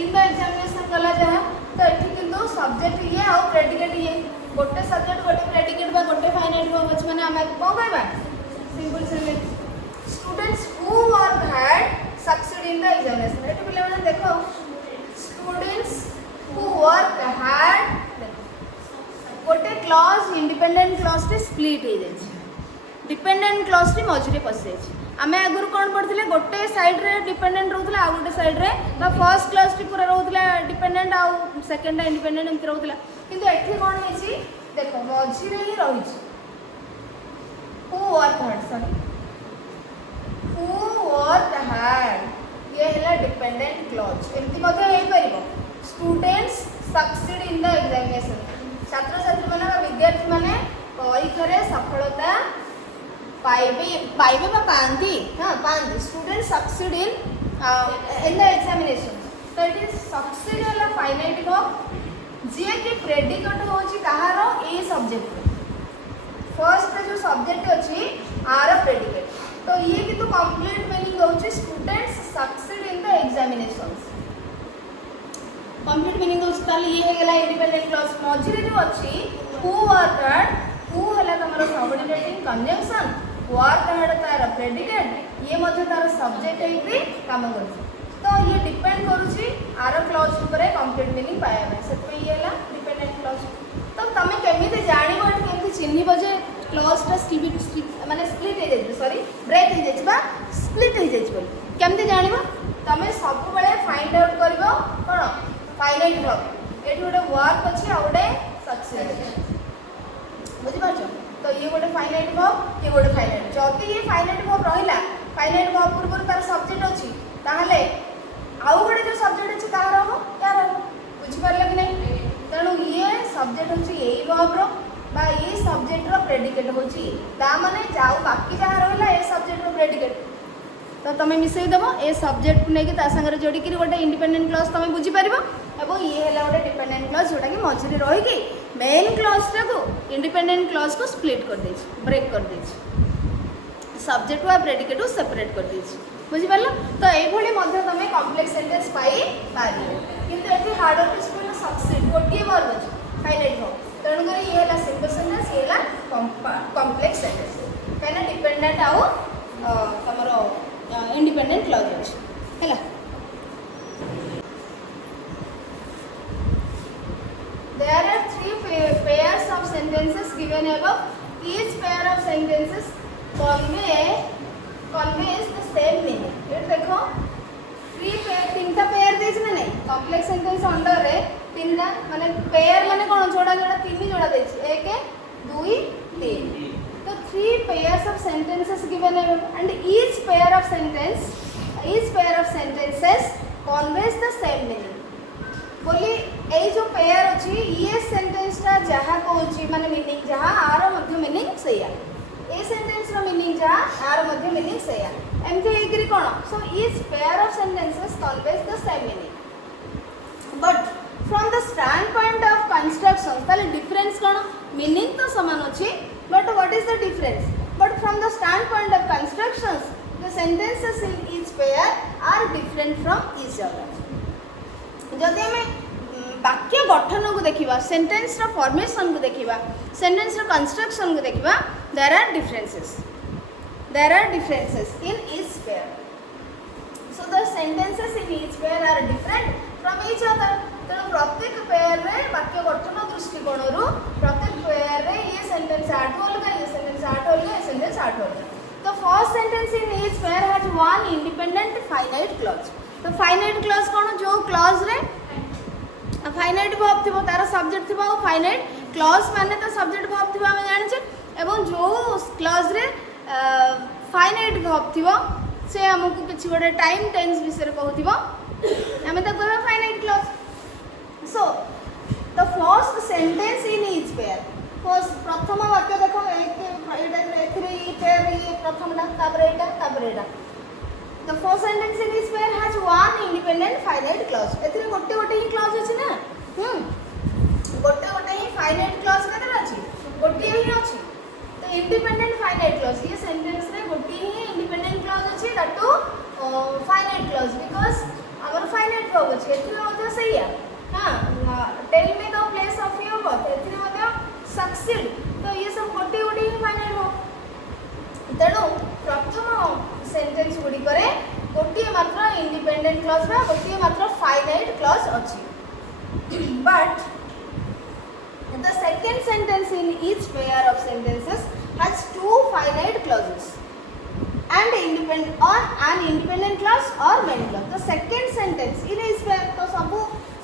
in the examination गला जहा तो एठी किंतु सब्जेक्ट ये और प्रेडिकेट ये गोटे सब्जेक्ट गोटे प्रेडिकेट बा गोटे फाइनाइट वर्ब अछि माने हम को कहबा simple sentence students who work hard succeed in the examination एठी पिले माने देखो स्टूडेंट्स हु वर्क हार्ड गोटे क्लॉज इंडिपेंडेंट क्लॉज रे स्प्लिट हो जाए डिपेंडेंट क्लॉज टी मझे पशि जाए आम आगुरी कौन पढ़ते गोटे साइड रे डिपेंडेंट रोला आ गोटे साइड रे फर्स्ट क्लॉज टी पूरा रोला डिपेंडेंट आउ सेकेंड इंडिपेंडेंट एमती रोला किंतु एठी कौन है देख मझे ही रही who work hard sorry who work hard ये है डिपेंडेंट क्लॉज एमती मध्य हो पारिबो students succeed in the examination छात्र छात्री मान विद्यार्थी माने परीक्षा सफलता पाइबे पाती हाँ पाती student succeed in the examination तो ये सक्सीड है फाइनाइट वर्ब जी कि प्रेडिकेट होची कहार ए सब्जेक्ट फर्स्ट जो सब्जेक्ट अच्छी आर प्रेडिकेट तो ये कि कंप्लीट मीनिंग होची students succeed in the examinations complete meaning दोस्त ताली ये है इंडिपेंडेंट क्लॉज मझे जो अच्छी हु वर्क हार्ड हु है तुम सबऑर्डिनेटिंग कंजंक्शन वर्क हार्ड तार प्रेडिकेट ये मध्य तार सब्जेक्ट है काम कर तो ये डिपेंड करुच्ची आर क्लॉज ऊपर कंप्लीट मीनिंग पाया से ये है डिपेंडेंट क्लॉज तो तुम केमी जान केमी चिन्ह जे क्लॉजटा माने स्प्लिट हो जाए सॉरी ब्रेक हो जाए स्प्लिट हो जाए केमती जान तुम सब फाइंड आउट कर कौन फाइनाइट वर्ब ये गोटे वर्क अच्छी आ गोटे सक्सीड बुझिपार तो ये गोटे फाइनाइट वर्ब ये गोटे फाइनाइट जदि ये फाइनाइट वर्ब रहा फाइनाइट वर्ब पूर्व तार सब्जेक्ट अच्छी ताहले आउ गोटे जो सब्जेक्ट अच्छी तार हम यार बुझिपारे कि नहीं तेणु ये सब्जेक्ट हूँ यही वर्बर बा ये सब्जेक्ट प्रेडिकेट होची माने जाऊ बाकी जहाँ रहा ये सब्जेक्ट प्रेडिकेट तो तुम मिसईदेव ए सब्जेक्ट नहीं सागर जोड़िकी गोटे इंडिपेंडेंट क्लॉज तुम बुझीपार और ये है गोटे डिपेंडेंट क्लॉज जोटा कि मझे रहीकि मेन क्लॉजटा को इंडिपेंडेंट क्लॉज को स्प्लिट कर दे ब्रेक कर दे सब्जेक्ट व प्रेडिकेट सेपरेट कर दे बुझीपार तो ये तुम कॉम्प्लेक्स सेंटेंस पाई पार किंतु ये हार्ड वर्क स्टूडेंट सक्सीड गोटे वर्ब अच्छे फाइनाइट वर्ब तेणुक ये है सिंपल सेंटेंस ये है कॉम्प्लेक्स सेंटेंस कहीं डिपेंडेंट आउ तुम इंडिपेंडेंट क्लॉज अच्छे है There are three pairs of sentences given above. Each pair of sentences conveys the same meaning. ये देखो तीनटा पेयर देछि ना नहीं कॉम्प्लेक्स सेंटेंस अंडर रे तीनटा माने पेयर माने कोन जोड़ा जोड़ा तीन जोड़ा देछि 1 2 3 तो 3 pairs of sentences given above and each pair of sentences conveys the same meaning. बोली ए जो पेयर अच्छी ये सेंटेंसटा जहाँ कहूँ माने मीनिंग जहाँ आर मध्य मीनिंग सैया ए सेंटेंस रो मीनिंग जहाँ आर मध्य मीनिंग सैया एमती होइकरी कोन so each pair of sentences conveys the same meaning but from the standpoint of construction ताले डिफरेंस कोन मीनिंग तो समान अछि but what is the difference but from the standpoint of constructions the sentences in each pair are different from each other जदि हमें वाक्य गठन को देखिबा सेंटेंस रो फॉर्मेशन को देखिबा सेंटेंस रो कंस्ट्रक्शन को देखिबा there are differences in each pair so the sentences in each pair are different from each other तेणु प्रत्येक पेयर रे वाक्य गठन दृष्टिकोण रु प्रत्येक पेयर रे ये सेंटेंस आठ अलग ये सेंटेंस आठ अलग ये सेंटेंस आठ अलग the first sentence in each pair has one independent finite clause तो finite clause कौन जो clause रे finite verb थिबो तार subject थिबो finite clause माने तो subject verb थिबो हम जानि छे एवं जो clause रे finite verb थिबो से हमकु किछि गोटे टाइम टेंस विषय कहउथिबो हमें तो कहबा finite clause so the first sentence in each pair first प्रथम वाक्य देखो The first sentence in this pair has one independent finite clause. एथिरे गोटे गोटे ही clause अछि ना गोटे गोटे ही finite clause केते अछि गोटे ही अछि तो independent finite clause ये sentence रे गोटे ही independent clause अछि that to finite clause because our finite verb अछि एथिरे मते सहीया हां tell me the place of your birth एथिरे मते succeed तो ये सब गोटे गोटे ही फाइनाइट हो तेणु प्रथम सेंटेंस गुडी करे गोटे मात्र इंडिपेंडेंट क्लॉज बा गोटे मात्र फाइनाइट क्लॉज अछि but the second sentence in each pair of sentences has two finite clauses and an independent clause or main clause the second sentence in each pair तो सब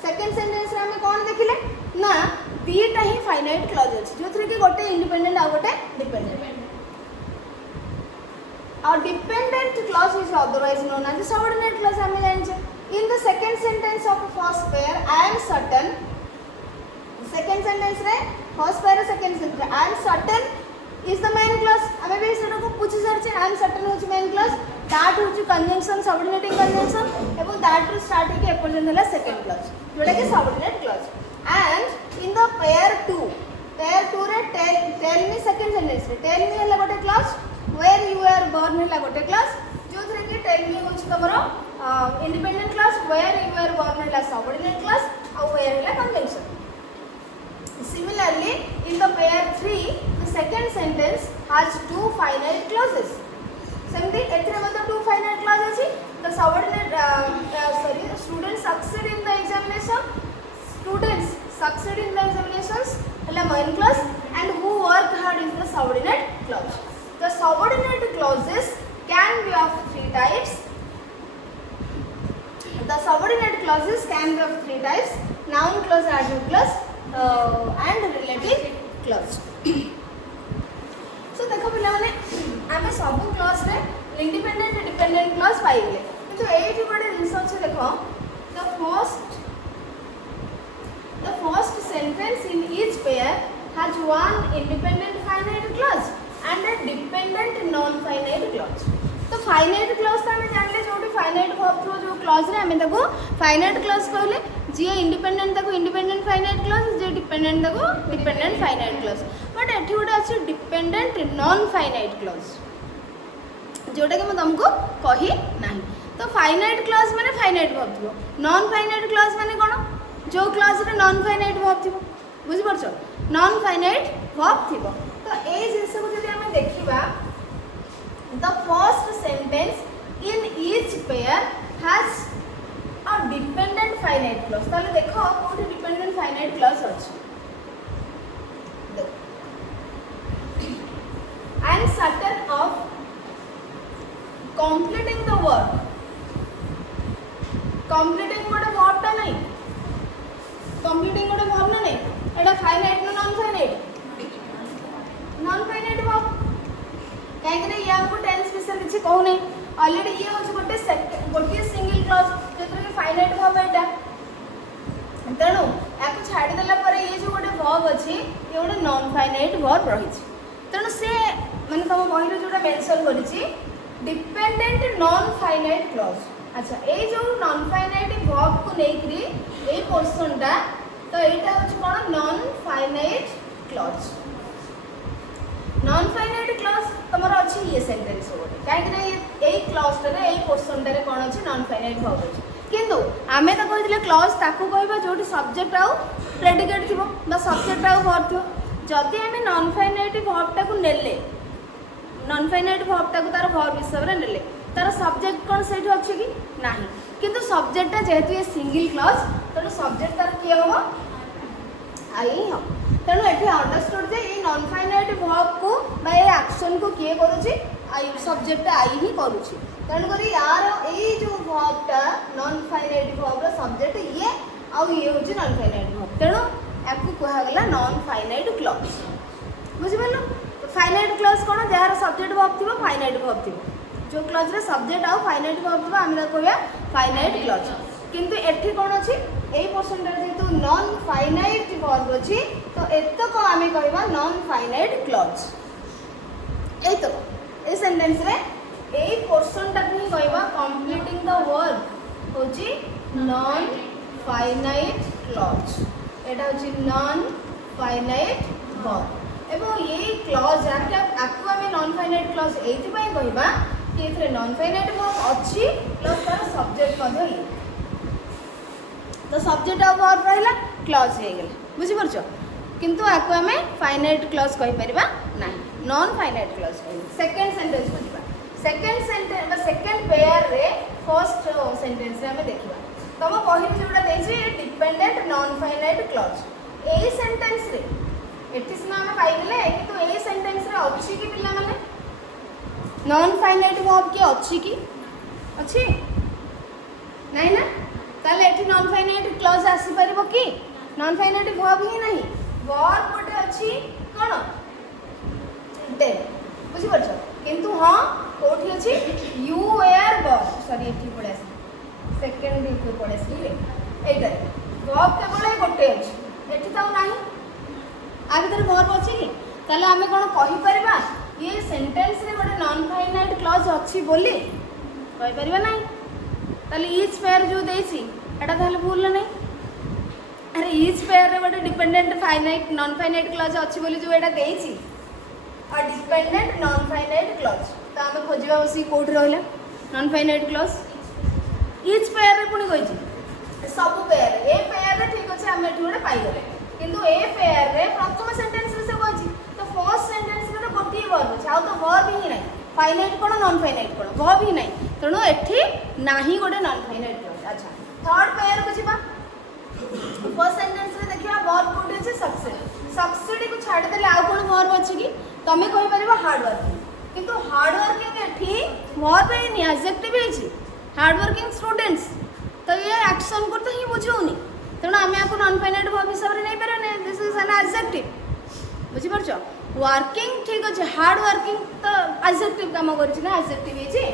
second sentence रे हम कोन देखिले ना दीटा ही फाइनाइट क्लॉज अछि जो three के गोटे इंडिपेंडेंट आ गोटे dependent or dependent clause is otherwise known as subordinate clause हमें जानिछे in the second sentence of first pair I am certain second sentence रे first pair second sentence I am certain is the main clause हमें भी सेटा को पूछि सरछे I am certain होची मेन क्लॉज दैट होची कंजंक्शन सबऑर्डिनेटिंग कंजंक्शन एवं दैट टू स्टार्ट है कि एपर्जेंट हला सेकंड क्लॉज जोटा कि subordinate clause and in the pair 2 रे tell me second sentence रे tell me हला गोटे class where you were born हला गोटे क्लास जो थरे के tell me होछ तमरो independent clause where you were born हला सबऑर्डिनेट क्लास और where हला conjunction similarly in the pair 3 the second sentence has two finite clauses सेमती एथरे मते two finite clause अछि the subordinate students succeed in the examination students succeed in the examinations hela main clause and who work hard is the subordinate clause the subordinate clauses can be of three types the subordinate clauses can be of three types noun clause adjective clause and relative clause so देखो पिला माने आमे sub clause रे independent dependent clause पाइले किंतु एठी बडे जिंस अछि देखो the first sentence in each pair has one independent finite clause and a dependent non finite clause तो finite clause तो हमें जानले जोटी finite verb थ्रू जो clause रे हमें ताको finite clause कहले जे independent ताको independent finite clause जे dependent ताको dependent finite clause बट एठी गोटे अछि dependent non finite clause जोटा कि मैं तुमको कही नाही तो finite clause माने finite verb through non finite clause माने कोन जो क्लास रे नॉन फाइनाइट वर्ब थिबो बुझि परछो नॉन फाइनाइट वर्ब थिबो तो ए जिंस को जदि हम देखिबा the first sentence in each pair has a dependent finite clause ताले देखो कोठी डिपेंडेंट फाइनाइट क्लॉज अछि आई am certain of completing the work completing गोटे वर्ब ता नहीं कंप्लीटिंग गोटे वर्ब ना नहीं एटा फाइनाइट ना नॉन फाइनाइट वर्ब काहे कि या को टेंस विषय किछि कहू नहीं ऑलरेडी ये होछ गोटे सिंगल क्लॉज जेतरे कि फाइनाइट वर्ब एटा तेणु याको छाड़ी देला पर ये जो गोटे वर्ब अछि ये गोटे नॉन फाइनाइट वर्ब रही छी तेणु से माने तम बही रे जोटा मेंशन करिछि डिपेंडेंट नॉन फाइनाइट क्लॉज अच्छा ए जो नॉन फाइनाइट वर्ब को नेकरी ए पोर्शन टा तो एटा होछ कोन non finite clause non finite clause तमर अछि ये सेंटेंस होटे काहे कि ए क्लॉज रे ए पोर्शन रे कोन अछि नॉन फाइनाइट वर्ब अछि किंतु आमे तो कहते क्लज ताकू कहबा जोटी सब्जेक्ट आउ प्रेडिकेट थिबो बा सब्जेक्ट आउ वर्ब थिबो जदि आमे नॉन फाइनाइट वर्ब टाकू नेले नॉन फाइनाइट वर्ब टाकू तार वर्ब हिसाब रे नेले तार सब्जेक्ट कोन सेठी अछि कि नाही किंतु सब्जेक्ट जेहेतु ये सिंगल क्लज तो सब्जेक्ट तार किए होबो आई हम तेणु ये अंडरस्टूड जे ये नॉन फाइनाइट वर्ब को बा ये एक्शन को किए करूची आई सब्जेक्ट आई ही करूची तेणु करी यार ये जो वर्बटा नॉन फाइनाइट वर्ब रो सब्जेक्ट ये आउ ये होची नॉन फाइनाइट वर्ब तेणु याकू कहा गला नॉन फाइनाइट क्लॉज बुझि परलो फाइनाइट क्लॉज कोन जहार सब्जेक्ट वर्ब थिबो फाइनाइट वर्ब थिबो जो क्लॉज रे सब्जेक्ट आउ फाइनाइट वर्ब थिबो हम कहया फाइनाइट क्लॉज किंतु एठी कोन अछि एई पोर्शन रे जेतु नॉन फाइनाइट वर्ब अछि तो एतक आमे कहबा नॉन फाइनाइट क्लॉज एई तो ए सेंटेंस रे एई पोर्शन टा ही कहबा कंप्लीटिंग द वर्ब होची नॉन फाइनाइट क्लॉज एटा होची नॉन फाइनाइट वर्ब एवं ये क्लॉज आकु आमे नॉन फाइनाइट क्लॉज एथि पई कहबा कि एथरे नॉन फाइनाइट वर्ब अछि प्लस तार सब्जेक्ट मध्ये ये तो सब्जेक्ट और वर्ब रहिला क्लॉज हे गेल बुझि परछो किंतु आकु आमे फाइनाइट क्लॉज कहि परिबा नाही नॉन फाइनाइट क्लॉज कहि सेकंड सेंटेंस को दिबा सेकंड सेंटेंस बा सेकंड पेयर रे फर्स्ट सेंटेंस रे हमें देखिबा तम पहिली जोडा देछि डिपेंडेंट नॉन फाइनाइट क्लॉज ए सेंटेंस रे एठी सिना हमें पाइ गेले किंतु ए सेंटेंस रे अछि कि पिला माने नॉन फाइनाइट वर्ब के अछि कि अछि नाही ना ताले एठी नॉन फाइनाइट क्लॉज आसी परिबो कि नॉन फाइनाइट वर्ब ही नहीं वर्ब गोटे अछि कोन डेड बुझि परछो किंतु हां कोठी अछि यू वेयर वर्ब सॉरी एठी पळे आसी सेकंड डी को पळे आसी एटा वर्ब केवल गोटे अछि एठी ताउ नाही आ भीतर वर्ब अछि कि ताले हमें कोन कहि परिबा ये सेंटेंस रे गोटे नॉन फाइनाइट क्लॉज अछि बोली कहि परिबा नाही ताले ईच पेयर जो देसी एटा ताले भूल नहीं अरे ईच पेयर रे गोटे dependent finite non finite clause अछि बोली जो एटा देसी और डिपेंडेंट नॉन फाइनाइट क्लॉज तो हमें खोजिबा बसी कोठ रहला non finite clause each pair रे पुनी कहिछि सब पेयर ए पेयर रे ठीक अछि हम एठी गोटे पाइ गेले किंतु ए पेयर रे प्रथम सेंटेंस रे से कहिछि तो फर्स्ट सेंटेंस रे तो गोटी वर्ब अछि आ तो वर्ब ही नहीं फाइनाइट कोन नॉन फाइनाइट कोन वर्ब ही नहीं तेणु एठी नाही गोटे नॉन फाइनाइट क्लॉज अच्छा थर्ड पेयर को जिबा फर्स्ट सेंटेंस रे देखिया वर्ब कोटे छै सक्सेड को छाड़ देले आ कोन वर्ब अछि कि तमे कहि परिबा हार्ड वर्किंग किंतु हार्ड वर्किंग एठी वर्ब ही नहीं एडजेक्टिव है छी हार्ड वर्किंग स्टूडेंट्स तो ये एक्शन को तो ही बुझौनी तेणु आमे आको नॉन फाइनाइट वर्ब हिसाब रे नहीं परने दिस इज एन एडजेक्टिव बुझि परछो वर्किंग ठीक अछि हार्ड वर्किंग तो एडजेक्टिव काम करछि ना एडजेक्टिव है छी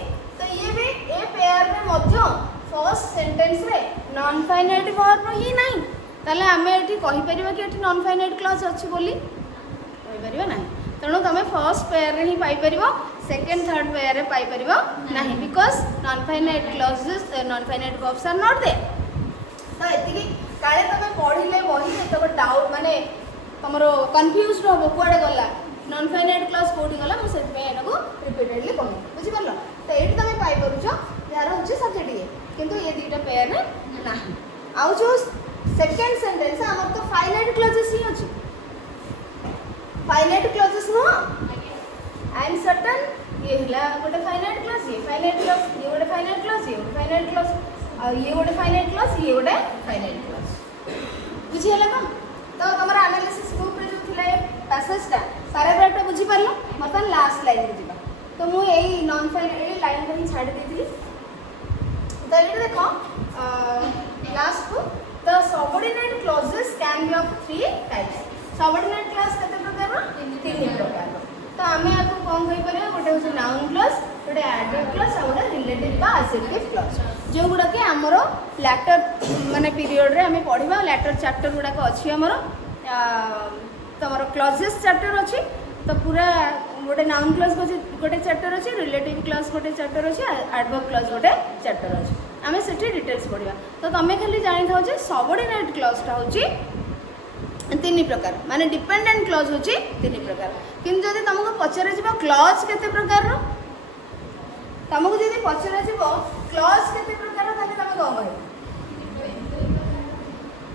तो ये भी ए पेयर रे मध्य फर्स्ट सेंटेंस रे नॉन फाइनाइट वर्ब ही नहीं ताले आमे एठी कहि परिबा कि एठी नॉन फाइनाइट क्लॉज अछि बोली कहि परिबा नाही तेणु तमे फर्स्ट पेयर रे ही पाई परिबो सेकंड थर्ड पेयर रे पाई परिबो नाही because non finite clauses non finite verbs are not there तो एतिकी काले तमे पढिले बही तो डाउट माने तमरो कंफ्यूज्ड होबो कोडे गला नॉन फाइनाइट क्लॉज कोडी गला मु सेत में एटाको रिपीटेडली कहू बुझि परलो तो एठी तमे पाई परुछो यार होची सब्जेक्ट ये किंतु ये दीटा पेयर रे नाही आउ जो सेकंड सेंटेंस हमर तो फाइनाइट क्लॉजेस ही अछि finite clauses no I am certain ये हला गोटे फाइनाइट क्लॉज ये फाइनाइट क्लॉज ये गोटे फाइनाइट क्लॉज ये गोटे फाइनाइट क्लॉज और ये गोटे फाइनाइट क्लॉज ये गोटे फाइनाइट क्लॉज बुझी हला ना तो तमरा एनालिसिस ग्रुप रे जो थिले पैसेज ता पैराग्राफ ता बुझी परलो मतलब लास्ट लाइन रे जिबा तो मु एई नॉन फाइनाइट ए लाइन रे छाड़ देथिली तो ये देखो लास्ट को the subordinate clauses can be of three types subordinate clause कते प्रकार रो तीन प्रकार रो तो आमे आको कोन कहि परिया गोटे होछ नाउन क्लॉज गोटे एडजेक्टिव क्लॉज और गोटे रिलेटिव बा एडजेक्टिव क्लॉज जो गुडा के हमरो लेटर माने पीरियड रे हमें पढिबा लेटर चैप्टर गुडा को अछि हमरो तमरो क्लॉजेस चैप्टर अछि तो पूरा गोटे नाउन क्लॉज गोटे चैप्टर अछि रिलेटिव क्लॉज गोटे चैप्टर अछि एडवर्ब क्लॉज गोटे चैप्टर अछि आमे सेठी डिटेल्स पढिबा तो तमे खाली जानि थाउ जे सबऑर्डिनेट क्लॉज ता होची तीन प्रकार माने डिपेंडेंट क्लॉज होची तीन प्रकार किंतु जदि तुमको पचरे जिबो क्लॉज केते प्रकार रो तुमको जदि पचरे जिबो क्लॉज केते प्रकार ताले तमे कोन कहबो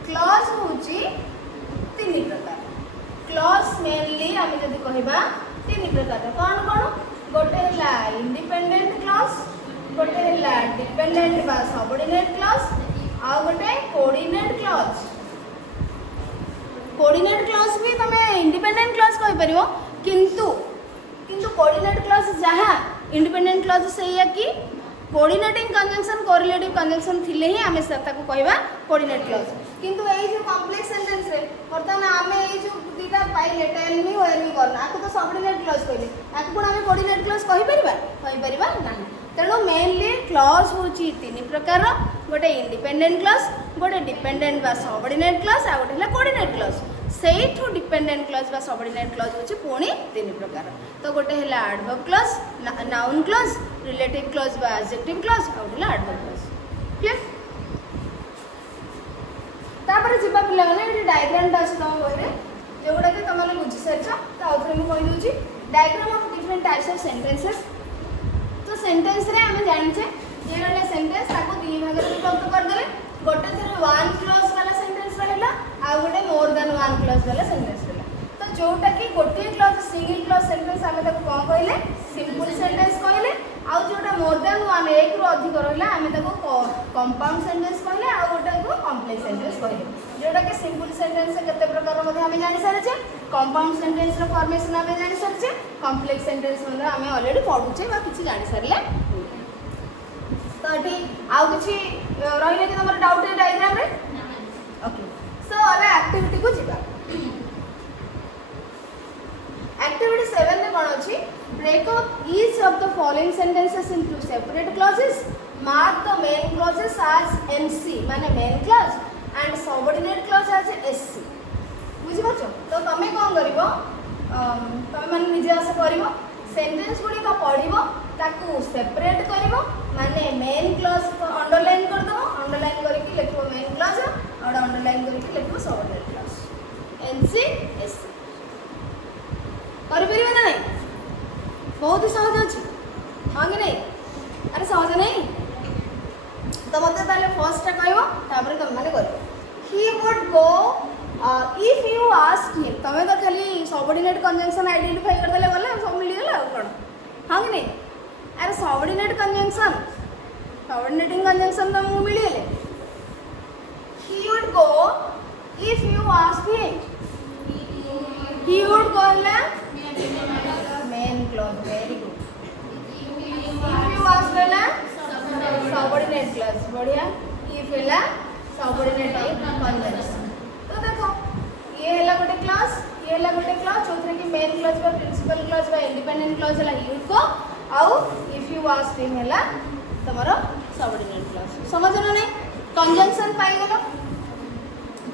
क्लॉज होची तीन प्रकार क्लॉज मेनली आम जब कहवा तीन प्रकार कौन कौन गोटे है इंडिपेंडेंट क्लॉज गोटे है डिपेंडेंट बा सबऑर्डिनेट क्लॉज आ गोटे कोऑर्डिनेट क्लॉज कोऑर्डिनेट क्लॉज भी तुम इंडिपेंडेंट क्लॉज कहि परिबो किंतु किंतु कोऑर्डिनेट क्लॉज जहाँ इंडिपेंडेंट क्लॉज से कि कोऑर्डिनेटिंग कंजंक्शन कोरिलेटिव कंजंक्शन थिले ही आमे ताको कहबा कोऑर्डिनेट क्लॉज किंतु एई जो कॉम्प्लेक्स सेंटेंस रे वर्तमान आमे एई जो दीटा पाइले टेल मी वेयर मी करना आको तो सबऑर्डिनेट क्लॉज कहले आको कोन आमे कोऑर्डिनेट क्लॉज कहि परिबा नाही तेणु मेनली क्लॉज होची तीन प्रकार गोटे इंडिपेंडेंट क्लॉज गोटे डिपेंडेंट बा सबऑर्डिनेट क्लॉज आ गोटे है coordinate clause Sethu dependent clause बा सबऑर्डिनेट क्लॉज होची पुणी तीन प्रकार तो गोटे है adverb clause noun clause relative clause बा एडजेक्टिव क्लॉज आ गोटे एडवर्ब क्लॉज क्लियर तापर जिबा पिला माने एटी डायग्राम ता अछि तम बहिरे जोडा के तमने बुझि सरछ त आउथरे मु कहि दोची diagram of different types of sentences तो सेंटेंस रे हमें जानि छे जे रहले सेंटेंस ताको दी भाग रे विभक्त कर देले गोटे थरे वन क्लॉज वाला सेंटेंस रहला आ गोटे मोर देन वन क्लॉज वाला सेंटेंस रहला तो जोटा कि गोटे क्लॉज सिंगल क्लॉज सेंटेंस हमें ताको कोन कहले सिंपल सेंटेंस कहले आ जोटा मोर देन वन एक रो अधिक रहला हमें ताको कंपाउंड सेंटेंस कहले आ गोटे को कॉम्प्लेक्स सेंटेंस कहले जोटा कि सिंपल सेंटेंस से केते प्रकार मध्ये हमें जानि सारे छे कंपाउंड सेंटेंस रो फॉर्मेशन हमें जानि सारे छे कॉम्प्लेक्स सेंटेंस मध्ये हमें ऑलरेडी पढुचे बा किछि जानि सारले तो एठी आउ किछि रहिले कि हमर डाउट है डायग्राम रे ओके सो अब एक्टिविटी को जिबा एक्टिविटी 7 रे कोन अछि break up each of the following sentences into separate clauses mark the main clauses as NC माने main clause and subordinate clause as SC बुझि पाछो तो तमे कोन करिवो तमे माने निजे आसे करिवो सेंटेंस गुडी का पढिवो ताकू सेपरेट करिवो माने मेन क्लॉज को अंडरलाइन कर दो अंडरलाइन करके लिखो मेन क्लॉज और अंडरलाइन करके लिखो सबऑर्डिनेट क्लॉज एनसी एससी करि परिबो ना नहीं बहुत ही सहज अछि हां कि नहीं अरे सहज नहीं तो मते ताले फर्स्ट कहबो तापर तुम माने करिवो he would go if you ask him तमे तो खाली सबऑर्डिनेट कंजंक्शन आइडेंटिफाई कर देले गले सब मिली गेला कोन हां कि नहीं अरे सबऑर्डिनेट कंजंक्शन सबऑर्डिनेटिंग कंजंक्शन तो मु मिली गेले he would go if you ask him he would go ला main clause very good if you ask ला सबऑर्डिनेट क्लॉज बढ़िया इफ ला सबऑर्डिनेट कंजंक्शन तो देखो ये हला गोटे क्लॉज ये हला गोटे क्लॉज जोथरे कि मेन क्लॉज बा प्रिंसिपल क्लॉज बा इंडिपेंडेंट क्लॉज हला यू को आउ इफ यू आस्क हिम हला तमरो सबऑर्डिनेट क्लॉज समझ न नहीं कंजंक्शन पाई गेलो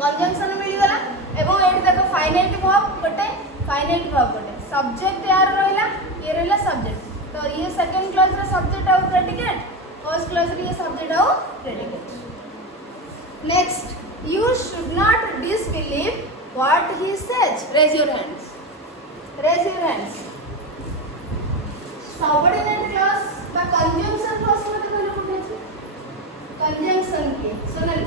कंजंक्शन मिली गेला एवं एट देखो फाइनाइट वर्ब गोटे फाइनाइट वर्ब गोटे सब्जेक्ट यार रहला ये रहला सब्जेक्ट तो ये सेकंड क्लॉज रे सब्जेक्ट आउ प्रेडिकेट फर्स्ट क्लॉज रे ये सब्जेक्ट आउ predicate next you should not disbelieve what he says raise your hands subordinate clause बा conjunction clause मते कहले कोठे छै conjunction के सुनल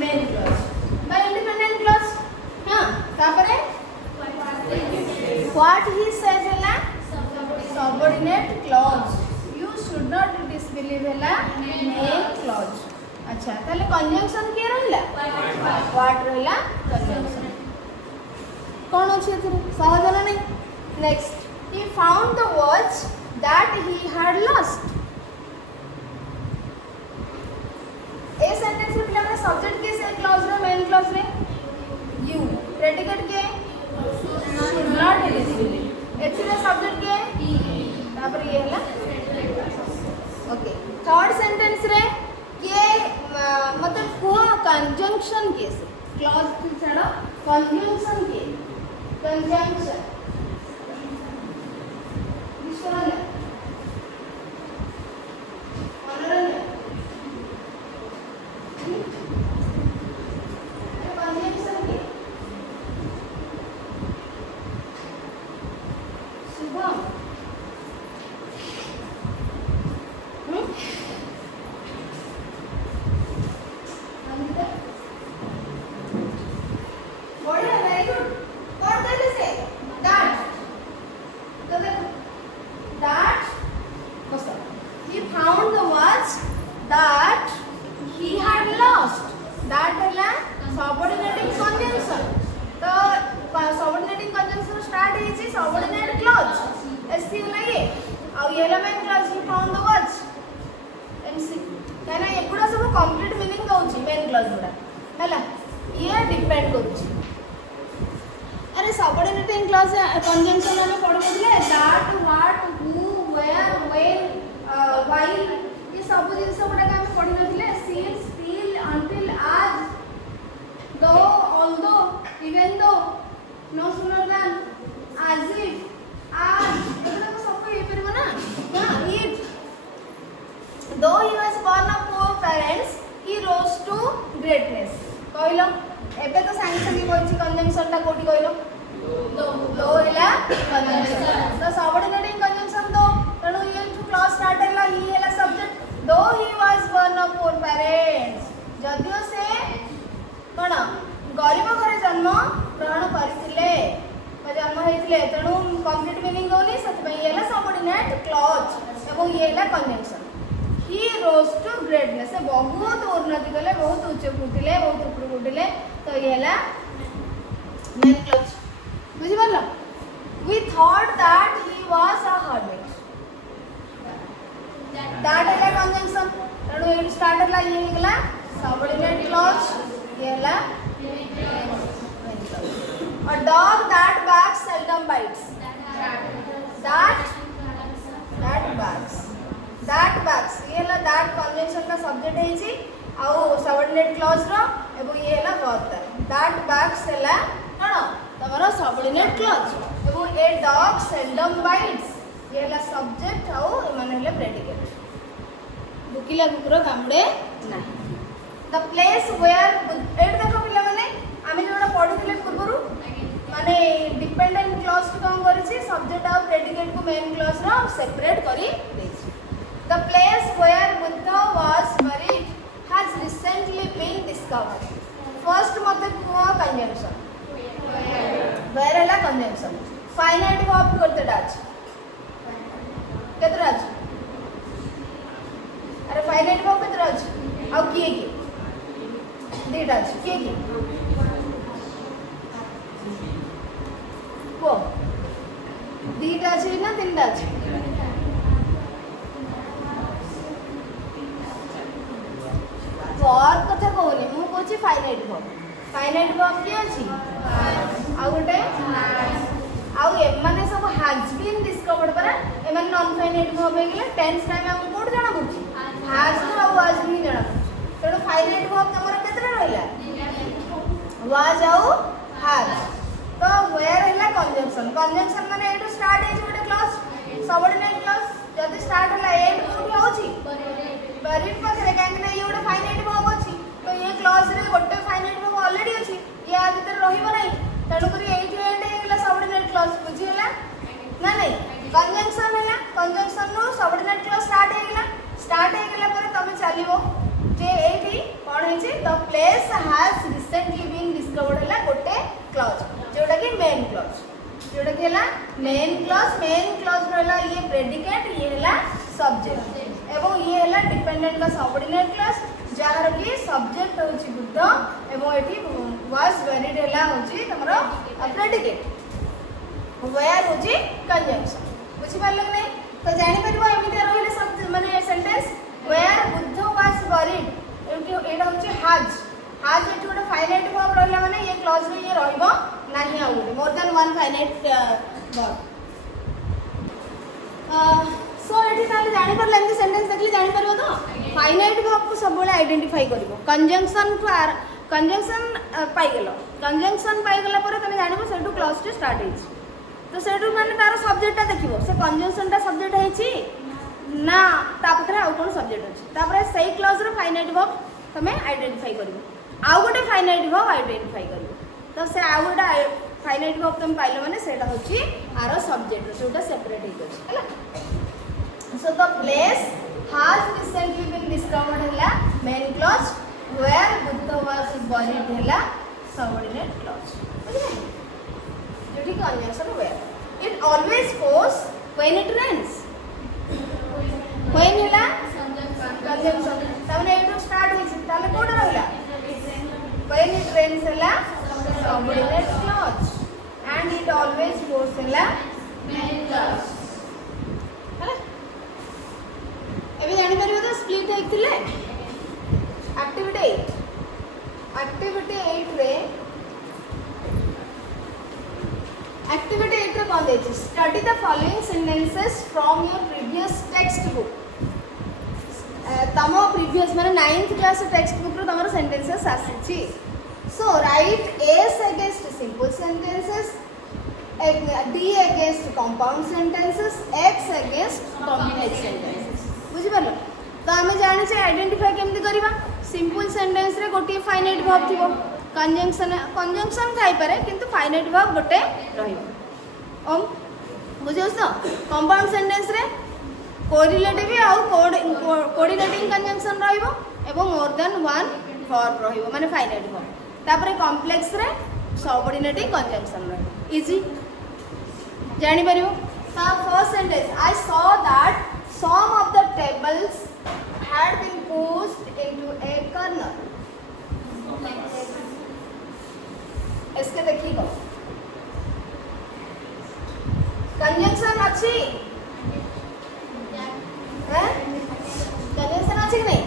मेन क्लॉज बा इंडिपेंडेंट क्लॉज हां तापरे व्हाट ही सेज हला subordinate clause you should not disbelieve हला मेन क्लॉज अच्छा ताले कंजंक्शन के रहला व्हाट रहला कंजंक्शन कोन अछि एथि सहज ना नहीं next he found the watch that he had lost a sentence में पिला सब्जेक्ट के से क्लॉज रे मेन क्लॉज रे यू प्रेडिकेट के शुड नॉट डिसबिलीव एथिरे सब्जेक्ट के तापर ये हला ओके थर्ड सेंटेंस रे के मतलब को कंजंक्शन के से क्लॉज छाड़ो कंजंक्शन के कंजंक्शन विश्वरण्य मनोरण्य होउची मेन क्लॉज गुडा हैला ये डिपेंड करूची। अरे सबऑर्डिनेटिंग क्लॉज कंजंक्शन में पढ़ पड़ले that what who where when while ये सब जिंस गुडा हम पढ़ी नथिले सिंस स्टिल अंटिल आज though although even though no sooner than as if आज एटा तो सब ये परबो ना हां if though he was born of poor parents he rose to greatness कहलो एबे तो साइंस की कोइची कंजंक्शन ता कोठी कहलो दो हैला कंजंक्शन तो सबऑर्डिनेटिंग कंजंक्शन दो तणु ये टू क्लॉज स्टार्ट हैला ही हैला subject though he was born of poor parents जदियो से कोन गरीब घरे जन्म ग्रहण करथिले जन्म होइथिले तणु कंप्लीट मीनिंग दोनी सतबई हैला सबऑर्डिनेट क्लॉज एवं ये हैला conjunction he rose to greatness से बहुत उन्नति कले बहुत उच्च उठिले बहुत ऊपर उठिले तो ये हैला मेन क्लॉज बुझि परला we thought that he was a hermit that हैला कंजंक्शन तणु ये स्टार्ट हैला ये हैला सबऑर्डिनेट क्लॉज ये हैला a dog that barks seldom bites that barks ये हैला that कंजंक्शन का सब्जेक्ट है छी आउ सबऑर्डिनेट क्लॉज रो एबो ये हैला वर्ब that barks हैला कोन तमरो सबऑर्डिनेट क्लॉज एबो ए डॉग सेल्डम बाइट्स ये हैला सब्जेक्ट आउ माने हैला प्रेडिकेट भुकिला कुकुर कामड़े नाही द प्लेस वेयर एट देखो पिला माने आमे जोडा पढिथिले पूर्वरु माने डिपेंडेंट क्लॉज को काम करिछि सब्जेक्ट आउ प्रेडिकेट को मेन क्लॉज रो सेपरेट करी देछि the place where Buddha was buried has recently been discovered first मते को कंजंक्शन where हैला कंजंक्शन फाइनाइट वर्ब करते डाच केतराज अरे फाइनाइट वर्ब केतराज आ किए के देडाच किए के को दीटा छी ना तीनटा छी वर्ब कथा कहूनी मु कहछि फाइनाइट वर्ब की अछि आ गोटे आउ एमाने सब हैज बीन डिस्कवर्ड परा एमाने नॉन फाइनाइट वर्ब हे गेले टेंस टाइम हम कोड जाना बुझी हैज तो आ वाज नहीं जाना तेणु फाइनाइट वर्ब हमर केतरा रहला वाज आउ हैज तो वेयर हैला कंजंक्शन माने एटू स्टार्ट हे गोटे क्लॉज सबऑर्डिनेट क्लॉज जदी स्टार्ट हैला एंड कोठी होछि बरीड पाखरे काहे ना ये गोटे फाइनाइट वर्ब अछि तो ये क्लॉज रे गोटे फाइनाइट वर्ब ऑलरेडी अछि ये आ भीतर रहिबो नै तणु करी एठी एंड हे गेला सबऑर्डिनेट क्लॉज बुझी हैला ना नै कंजंक्शन हैला कंजंक्शन नो सबऑर्डिनेट क्लॉज स्टार्ट हे गेला पर तमे चलिबो जे एठी कोन हे छै the place has recently been discovered हैला गोटे क्लॉज जोटा कि मेन क्लॉज जोटा कि हैला मेन क्लॉज रहला ये प्रेडिकेट ये हैला सब्जेक्ट एवं ये हैला डिपेंडेंट का सबऑर्डिनेट क्लॉज जहार की सब्जेक्ट होची बुद्ध एवं एठी वाज वेरिड हैला होची तमरो प्रेडिकेट वेयर होची कंजंक्शन बुझि पारले नै तो जानि परबो एमिति रहिले सब माने sentence where Buddha was buried एठी एटा होची हैज एठी गोटे फाइनाइट वर्ब रहला माने ये क्लॉज रे ये रहइबो नाही आ गोटे मोर देन वन फाइनाइट वर्ब सो एठी ताले जानि परले एमती सेंटेंस देखली जानि परबो तो फाइनाइट वर्ब को सब बेले आइडेंटिफाई करबो कंजंक्शन पाई गेलो कंजंक्शन पाई गेला पर तने जानिबो सेटू क्लॉज टे स्टार्ट हेछि तो सेटू माने तार सब्जेक्ट ता देखिबो से कंजंक्शन ता सब्जेक्ट हेछि ना ता पखरे आउ कोन सब्जेक्ट अछि तापर सही क्लॉज रो फाइनाइट वर्ब तमे आइडेंटिफाई करबो आउ गोटे फाइनाइट वर्ब आइडेंटिफाई करबो तो से आउ गोटे फाइनाइट वर्ब तमे पाइलो माने सेटा होछि आरो सब्जेक्ट जोटा सेपरेट हे अछि हैला so the place has recently been discovered हैला main clause where Buddha was buried हैला subordinate clause बुझले जोठी conjunction where it always goes when it rains when हैला conjunction तमने एटू स्टार्ट हेछि ताले कोड रहला when it rains हैला subordinate clause and it always goes हैला main clause एबे जानि परबो तो स्प्लिट हेथिले एक्टिविटी एक्टिविटी 8 रे कौन देछि study the following sentences from your previous text book तम प्रीवियस माने 9th क्लास टेक्स्ट बुक रो तमरो सेंटेंसेस आसीछि so write S against simple sentences D against compound sentences X against complex sentences बुझि परलो तो आमे जानि छै आइडेंटिफाई केमति करबा सिंपल सेंटेंस रे गोटे फाइनाइट वर्ब थिबो कंजंक्शन थाई पारे किंतु फाइनाइट वर्ब गोटे रहिबो ओम बुझौस तो कंपाउंड सेंटेंस रे कोरिलेटिव आउ कोऑर्डिनेटिंग कंजंक्शन रहिबो एवं मोर देन वन वर्ब रहिबो माने फाइनाइट वर्ब तापरे कॉम्प्लेक्स रे सबऑर्डिनेटिंग कंजंक्शन रहिबो इजी जानि परिबो ता first sentence I saw that some of the tables had been pushed into a corner इसके देखिए को कंजंक्शन अच्छी है कंजंक्शन अच्छी कि नहीं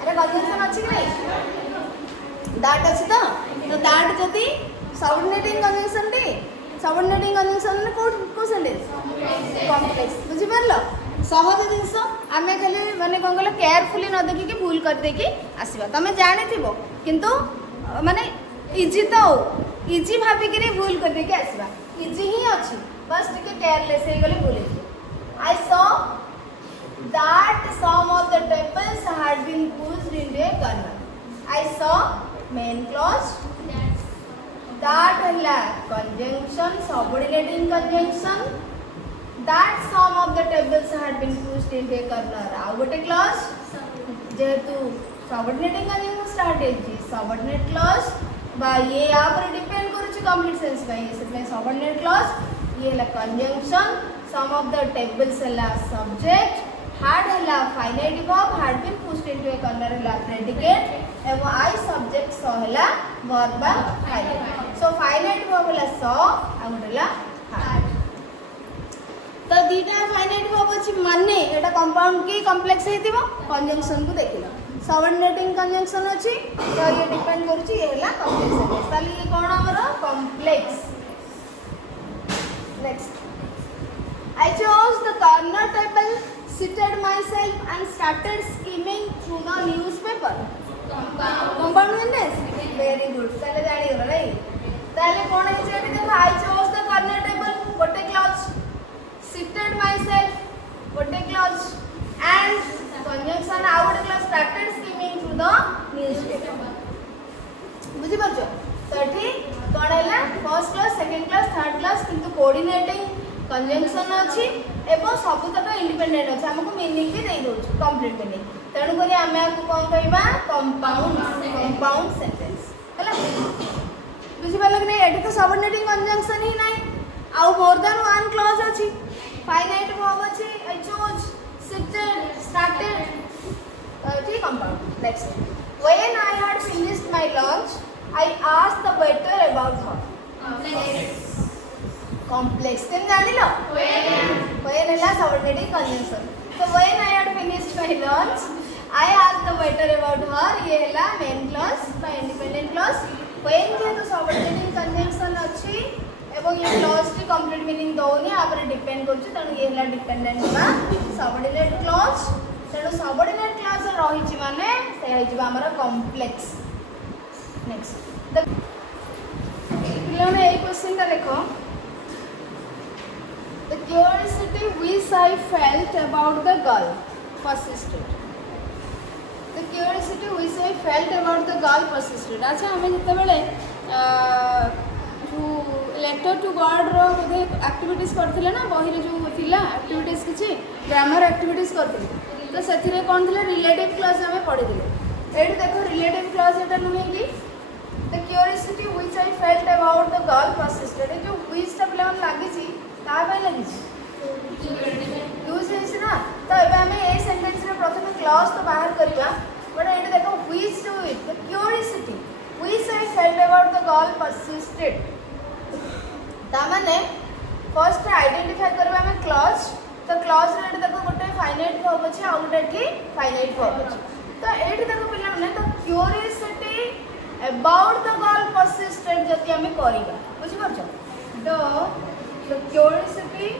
अरे कंजंक्शन अच्छी कि नहीं दैट अच्छी तो दैट जदी subordinating conjunction T subordinating conjunction ने को सेंटेंस कॉम्प्लेक्स बुझी परलो सहज जिंस आमे खाली माने कोन कहले केयरफुली न देखि कि भूल कर दे कि आसीबा तमे जानि थिबो किंतु माने इजी तो इजी भाबी कि भूल कर दे कि आसीबा इजी ही अछि बस टिके केयरलेस हे गले भूल I saw that some of the tables had been pushed into a corner I saw main clause that hella conjunction subordinating conjunction that some of the tables had been pushed into a corner आउ गोटे clause जेहेतु subordinating conjunction start हेछि subordinate clause बा ये या पर depend करूछि complete sense का ये से सबऑर्डिनेट क्लॉज ये हला conjunction some of the tables हला subject had hella finite verb had been pushed into a corner hella predicate एवं I subject saw हला verb बा finite so finite verb हला saw आउ हला had तो दीटा finite verb अछि माने एटा कंपाउंड की कॉम्प्लेक्स हेतिबो कंजंक्शन को देखिलो सबऑर्डिनेटिंग कंजंक्शन अछि तो ये डिपेंड करूछि ये हला कॉम्प्लेक्स ताली ये कोन हमर complex next I chose the corner table seated myself and started skimming through the newspaper compound sentence very good ताले जानि गलो नै ताले कोन हे जे देखो I chose the corner table गोटे क्लॉज seated myself गोटे क्लॉज and conjunction आउ गोटे clause started skimming through the newspaper बुझि परछो तठी कोन हैला first class second class third class किंतु कोऑर्डिनेटिंग कंजंक्शन अछि एवं सब तक इंडिपेंडेंट अछि हमको मीनिंग भी दे दो कंप्लीट मीनिंग तेणु करी हमें आपको कोन कहबा कंपाउंड सेंटेंस हला बुझि पाल कि नहीं एटी तो सबऑर्डिनेटिंग कंजंक्शन ही नहीं आउ मोर देन वन क्लॉज अछि फाइनाइट वर्ब अछि आई चोज सिटेड स्टार्टेड ठीक compound next when I had finished my lunch I asked the waiter about her complex then janilo when hela subordinating conjunction so when I had finished my lunch I asked the waiter about her ye hela main clause by independent clause when je subordinating conjunction अछि एवं ये clause की complete meaning दोनी आपरे depend करछ तनु ये हला dependent बा subordinate clause तनु subordinate clause रहिछि माने से हे जिबा हमर कॉम्प्लेक्स नेक्स्ट द पिलाने ए क्वेश्चन का देखो The curiosity which I felt about the girl persisted. The curiosity which I felt about the girl persisted. अच्छा हमें जितने बड़े जो letter to God row Bodhe activities करते ले ना बही रे जो थिला activities किसी grammar activities करते ले तो सच्ची कौन थिला relative clause हमें पढ़े दिले एड देखो relative clause एटा नुहे कि the curiosity which I felt about the girl persisted जो which ता पिला मन लागी छी ता भाई लगी यूज है ना तो एबे हमें ए सेंटेंस रे प्रथम क्लॉज तो बाहर करबा बट एटा देखो which to it the curiosity which I felt about the girl persisted ता माने फर्स्ट आइडेंटिफाई करबा हमें क्लॉज तो क्लॉज रे देखो गोटे फाइनाइट वर्ब अछि आ गोटे की फाइनाइट वर्ब अछि तो एठी देखो पिला माने तो curiosity about the girl persisted जति आमे करिबा बुझि परछ the curiosity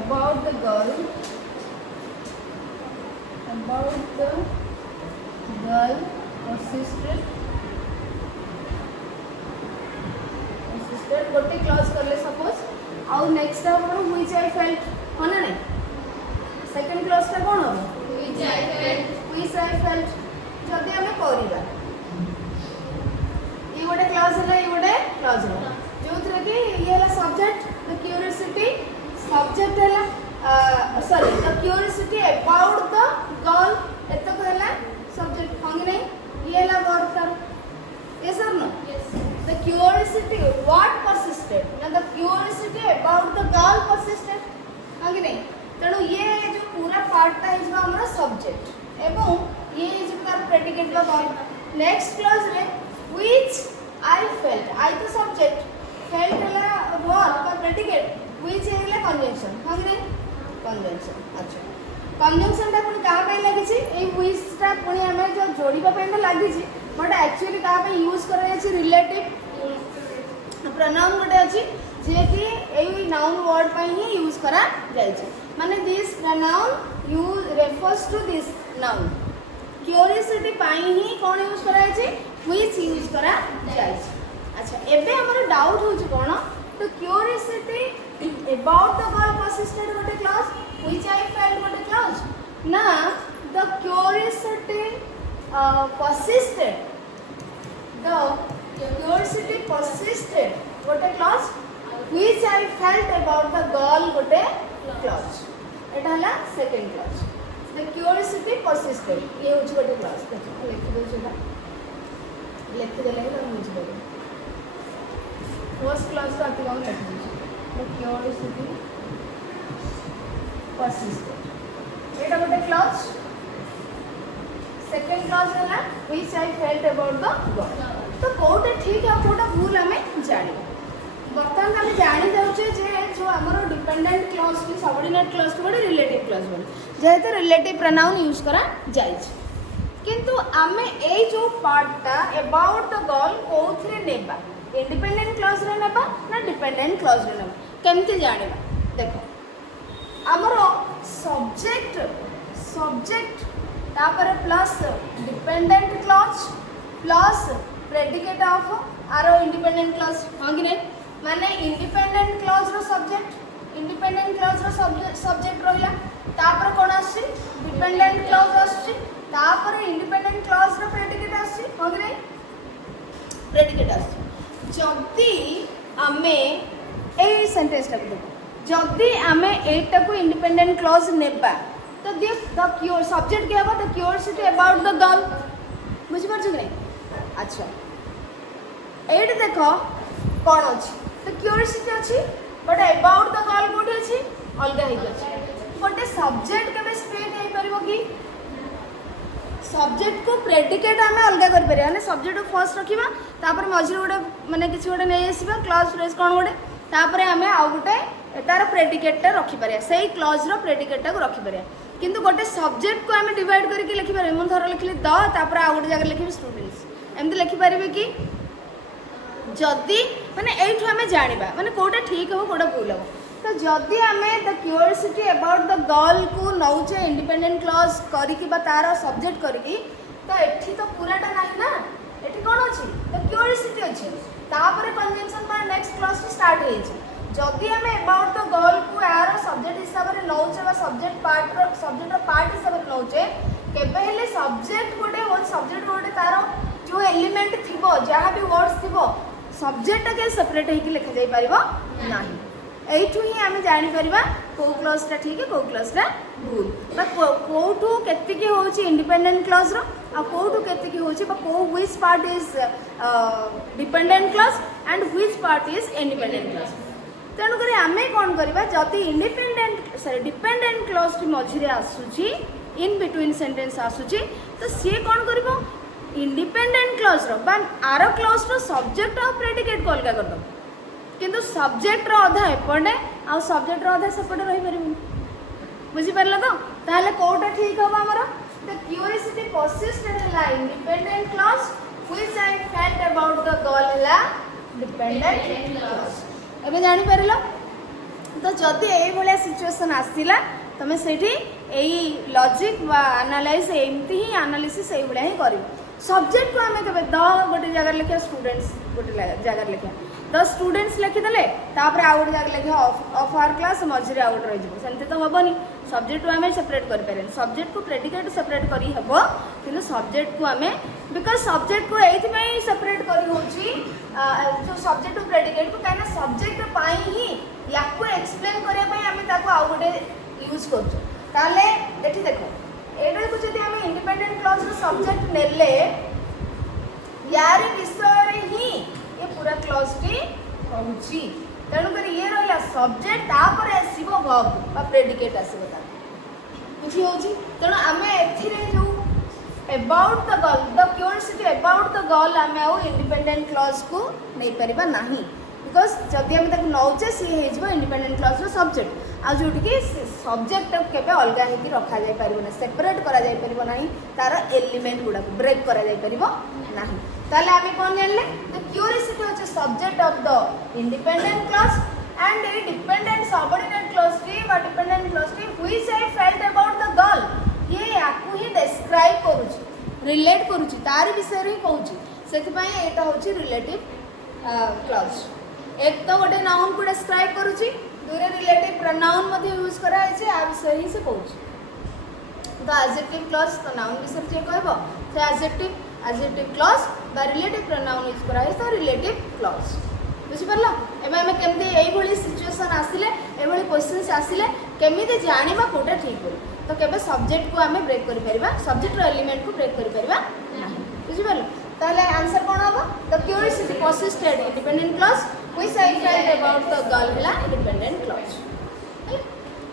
about the girl persisted गोटे क्लॉज करले सपोज आउ नेक्स्ट अपन व्हिच आई फेल्ट होना नहीं सेकंड क्लॉज ता कोन हो व्हिच आई फेल्ट जदी हमें करिबा ई गोटे क्लॉज है ई गोटे क्लॉज है जो थरे कि ये हला सब्जेक्ट द क्यूरियोसिटी सब्जेक्ट है sorry the curiosity about the girl एतो कहला सब्जेक्ट होंगे नहीं ये हला वर्ब कर yes or no yes the curiosity what persisted ना the curiosity about the girl persisted होंगे नहीं तेणु ये जो पूरा पार्ट ता है हमरा सब्जेक्ट एवं ये जो तार प्रेडिकेट बा वर्ब नेक्स्ट क्लॉज रे which I felt I तो सब्जेक्ट felt हला वर्ब का प्रेडिकेट which है कंजंक्शन होंगे नहीं कंजंक्शन अच्छा कंजंक्शन ता पुनी का पे लागि छि ए which ता पुनी हमें जो जोड़ीबा पे तो लागि छि बट एक्चुअली का पे यूज करा छि रिलेटिव प्रोनाउन गोटे अछि जे कि एई नाउन वर्ड पे ही यूज करा जाय छि माने this pronoun use refers to this noun curiosity पाई ही कोन यूज करा छि which यूज करा जाय छि अच्छा एबे हमर डाउट हो छि कोन तो curiosity about the girl persisted गोटे क्लॉज which I felt गोटे क्लॉज ना the curiosity persisted the curiosity persisted गोटे clause which I felt about the girl गोटे क्लॉज एटा हला second clause the curiosity persisted ये होची गोटे क्लॉज देखो लिख दो जेटा लिख देले तो हम बुझ लेबे फर्स्ट क्लॉज तो आके गाउन लिख दो the curiosity persisted एटा गोटे क्लॉज सेकंड क्लॉज है ना which I felt about the girl तो कोटा ठीक है कोटा भूल हमें जानी बर्तमान हमें जानी जाउचे जे जो हमरो डिपेंडेंट क्लॉज की सबऑर्डिनेट क्लॉज को बड़े रिलेटिव क्लॉज बोल जेते रिलेटिव प्रोनाउन यूज करा जाय किंतु आमे ए जो पार्टटा अबाउट द गर्ल कोथरे नेबा इंडिपेंडेंट क्लॉज रे नेबा ना डिपेंडेंट क्लॉज रे नेबा केमते जानिबा देखो हमरो सब्जेक्ट तापर plus dependent clause plus predicate of आरो इंडिपेंडेंट क्लॉज होंगे नहीं माने इंडिपेंडेंट क्लॉज रो सब्जेक्ट रहिला तापर कोन आसी डिपेंडेंट क्लॉज आसी तापर इंडिपेंडेंट क्लॉज रो प्रेडिकेट आसी होंगे नहीं प्रेडिकेट आसी जदी आमे ए सेंटेंस टाको देखो जदी आमे एटा को इंडिपेंडेंट क्लॉज नेबा तो द क्यूर सब्जेक्ट क्या होगा the curiosity about the girl बुझि परछ कि नहीं अच्छा एट देखो कौन अच्छी तो क्यूरियोसिटी अच्छी बट अबाउट द गर्ल कोठी अच्छी अलग ही अच्छी गोटे सब्जेक्ट केबे स्प्लिट हे परबो कि सब्जेक्ट को प्रेडिकेट हमें अलग कर परिया माने सब्जेक्ट को फर्स्ट रखिबा तापर मझिर गोटे माने किछि गोटे नै आसीबा क्लॉज फ्रेज कोन गोटे तापर हमें आ गोटे तार प्रेडिकेट टा रखि परिया सेही क्लॉज रो प्रेडिकेट टा को रखि परिया किंतु गोटे सब्जेक्ट को हमें डिवाइड करके लिखि पारे मन थर लिखली द तापर आ गोटे जगह लिखि स्टूडेंट्स एमती लिखि पारिबे कि जदि माने एठु हमें जानिबा माने कोटा ठीक हो कोटा भूल हो तो जदि हमें the curiosity about the girl को नौचे इंडिपेंडेंट क्लॉज करिकि बा तार सब्जेक्ट करिकि तो एठी तो पूराटा नाही ना एठी कोन अछि द क्यूरियोसिटी अछि तापर कंजंक्शन पर नेक्स्ट क्लॉज स्टार्ट हे छै जदि हमें अबाउट द गर्ल को यार सब्जेक्ट हिसाब रे नौचे बा सब्जेक्ट पार्ट हिसाब रे नौचे केबे हेले सब्जेक्ट गोटे तार जो एलिमेंट थिबो जहाँ भी वर्ड्स थिबो सब्जेक्ट के सेपरेट होकर लिखा जाई परिबो नाही एठू ही आमे जानि परिबा को क्लॉजटा ठीक है को क्लॉजटा भूल बा कोठू केतिकी होची इंडिपेंडेंट क्लॉज रो आ कोठू केतिकी होची बा को which part is dependent clause and which part is independent clause तेणु करी आमे कोन करबा जति डिपेंडेंट क्लॉज टी मझिरे आसुची इन बिटवीन सेंटेंस आसुची तो सी कोन करबो इंडिपेंडेंट क्लॉज आर क्लॉज सब्जेक्ट और प्रेडिकेट को अलग करद किंतु सब्जेक्ट अधा एपटे आ सब्जेक्ट अधा सेपटे रही पार बुझीपार तो ताहले कोटा ठीक हम आमर द क्यूरियोसिटी परसिस्टेड है independent clause which I felt about the girl है डिपेंडेंट क्लॉज एबे जानि पारिलो तो जदि एई भलिया सिचुएशन आसिला तमे सेठी एई लॉजिक वा एनालाइज एमती ही एनालिसिस एई भलिया ही करी सब्जेक्ट को आमे केबे द गोटे जगह लिखिया स्टूडेंट्स गोटे जगह लिखिया द स्टूडेंट्स लिखिदेले तापर आउ गोटे जगह लिखिया ऑफ आवर क्लास मझिरे आउट रही जिवो सेंते तो हबनी सब्जेक्ट को आमे सेपरेट कर पारे सब्जेक्ट को प्रेडिकेट सेपरेट करी हबो किंतु सब्जेक्ट को आमे बिकॉज सब्जेक्ट को एथि में सेपरेट करी होची जो सब्जेक्ट को प्रेडिकेट को काना सब्जेक्ट पाई ही याको एक्सप्लेन करिया पई आमे ताको आउ गोटे यूज करछु ताले एठी देखो एटा को जदि आमे इंडिपेंडेंट क्लॉज रो सब्जेक्ट नेले यार विषय रे ही ये पूरा क्लॉज टी होची तेणु कर ये रहा सब्जेक्ट तापर आसीबो वर्ब बा प्रेडिकेट आसीबो ता बुझी होची तेणु आमे एथिरे जो about the girl the curiosity about the girl आमे आ इंडिपेंडेंट क्लॉज को नहीं परिबा नाही बिकॉज जदि आमे ताको नौचे सी हे जिवो इंडिपेंडेंट क्लॉज रो सब्जेक्ट आ जोटी कि सब्जेक्ट केबे अलगा हे कि रखा जाय परिबो ना सेपरेट करा जाय परिबो नाही तार एलिमेंट गुडा को ब्रेक करा जाय परिबो नाही ताले आमे कोन जानले द क्यूरियोसिटी होचे subject of the independent clause and a dependent subordinate clause टी बा डिपेंडेंट क्लॉज टी which I felt about the girl ये याकू ही डिस्क्राइब करूची रिलेट करूची तार विषय रे कहूची सेति पई एटा होची रिलेटिव क्लॉज एक तो गोटे नाउन को डिस्क्राइब करूची दूसरे रिलेटिव प्रोनाउन मध्ये यूज करा है आ विषय ही से कहूची तो एडजेक्टिव क्लॉज तो नाउन विषय जे कहबो से एडजेक्टिव क्लॉज बा रिलेटिव प्रोनाउन यूज करा है तो रिलेटिव क्लॉज बुझी परला एबे हमें केमते एई भली सिचुएशन आसिले ए भली क्वेश्चंस आसिले केमिते जानिबा कोटा ठीक हो तो केबे सब्जेक्ट को हमें ब्रेक करि परिबा सब्जेक्ट रो एलिमेंट को ब्रेक करि परिबा नाही बुझी परला ताले आंसर कोन होबो the curiosity persisted independent clause which I felt about the girl हला इंडिपेंडेंट क्लॉज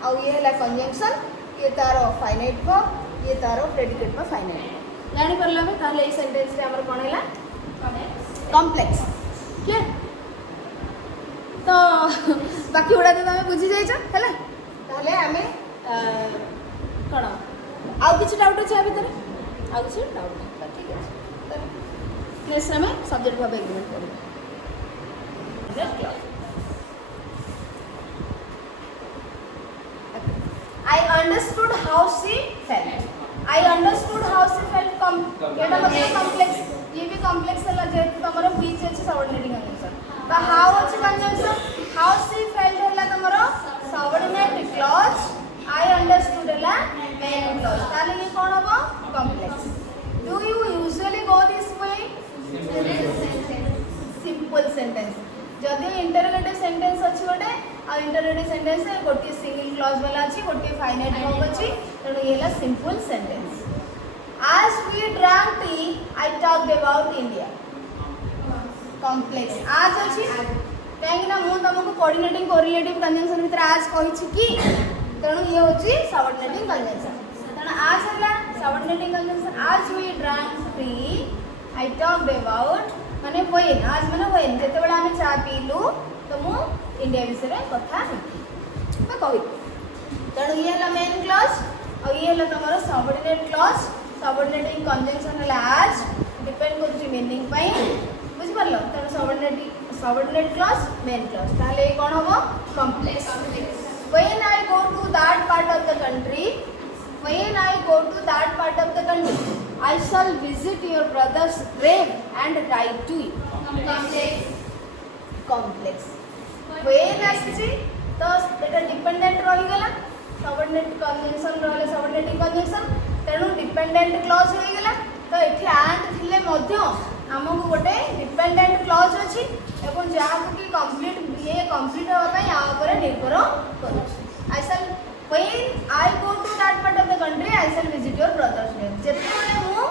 आ ये हला कंजंक्शन ये तारो फाइनाइट वर्ब ये तारो प्रेडिकेट में फाइनाइट जानि परला में ताले ए सेंटेंस रे हमर कोन हला कॉम्प्लेक्स क्लियर तो बाकी उड़ा तो हमें बुझी जाइछ हला ताले हमें कोन आउ किछ डाउट अछि आ भीतर आउ किछ डाउट ठीक है तो नेक्स्ट हमें सब्जेक्ट भाबे एग्रीमेंट करू I understood how she felt. I understood how she felt. एटा मतलब कॉम्प्लेक्स ये भी कॉम्प्लेक्स है जेतु तमरो बीच अछि सबऑर्डिनेटिंग कंजंक्शन तो हाउ अछि कंजंक्शन how she felt हला तमरो सबऑर्डिनेट क्लॉज I understood हला मेन क्लॉज ताले ये कोन होबो complex do you usually go this way simple sentence जदि इंटरोगेटिव सेंटेंस अछि गोटे आ इंटरोगेटिव सेंटेंस है गोटे सिंगल क्लॉज वाला अछि गोटे फाइनाइट वर्ब अछि तनो येला simple sentence as we drank tea I talked about India complex आज अछि काहे ना मु तमको कोऑर्डिनेटिंग कोरिलेटिव कंजंक्शन भीतर आज कहि छि कि तनो ये होछि सबऑर्डिनेटिंग कंजंक्शन तनो आज हला subordinating conjunction as we drank tea I talked about माने व्हेन आज माने व्हेन जेते बेला हमें चा पीलु तो मु इंडिया विषय रे कथा मैं कहि तनो ये हला मेन क्लॉज और ये हला तमरो सबऑर्डिनेट क्लॉज सबऑर्डिनेटिंग कंजंक्शन हला आज डिपेंड करछि मीनिंग पई बुझि परलो तनो सबऑर्डिनेट क्लॉज मेन क्लॉज ताले कोन होबो complex when I go to that part of the country when I go to that part of the country I shall visit your brother's grave and write to you. Complex. When आछि तो एटा dependent रहि गेला subordinate conjunction रहले subordinating conjunction तेनु dependent clause होई गेला तो एठी एंड थिले मध्य हमकु गोटे डिपेंडेंट क्लॉज अछि एवं जहा कि कंप्लीट ये कंप्लीट होबा पई आ ऊपर निर्भर करूछि I shall when I go to that part of the country I shall visit your brother's grave जेते मु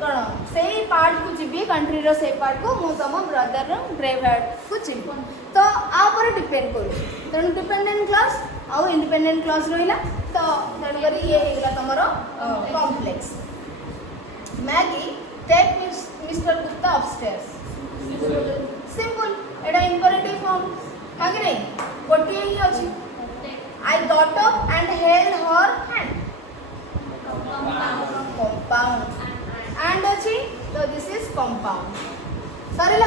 कोन सेही पार्ट को जिबी कंट्री रो से पार्ट को मु तम ब्रदर रो ग्रेव यार्ड को जिबी तो आ पर डिपेंड करू तेणु डिपेंडेंट क्लॉज आ इंडिपेंडेंट क्लॉज रहिला तो तेणु करी ये हेगला तमरो complex Maggie take mister Gupta upstairs simple एटा इंपरेटिव फॉर्म हा कि नहीं गोटे ही अछि I got up and held her hand compound and अछि तो दिस इज कंपाउंड सरीला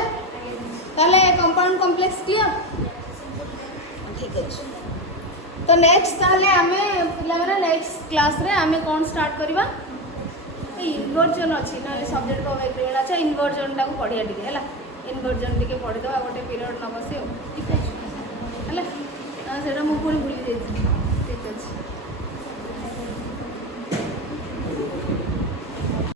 ताले कंपाउंड कॉम्प्लेक्स क्लियर ठीक है तो नेक्स्ट ताले आमे पिला माने नेक्स्ट क्लास रे आमे कोन स्टार्ट करबा इन्वर्जन अच्छी ना सब्जेक्ट को एग्रीमेंट अच्छा इन्वर्जन टाको पढ़िया टिके हला इन्वर्जन टिके पढ़ी दबा गोटे पीरियड न बसे ठीक है हला सेटा मु पुणी भूली जाई ठीक अछि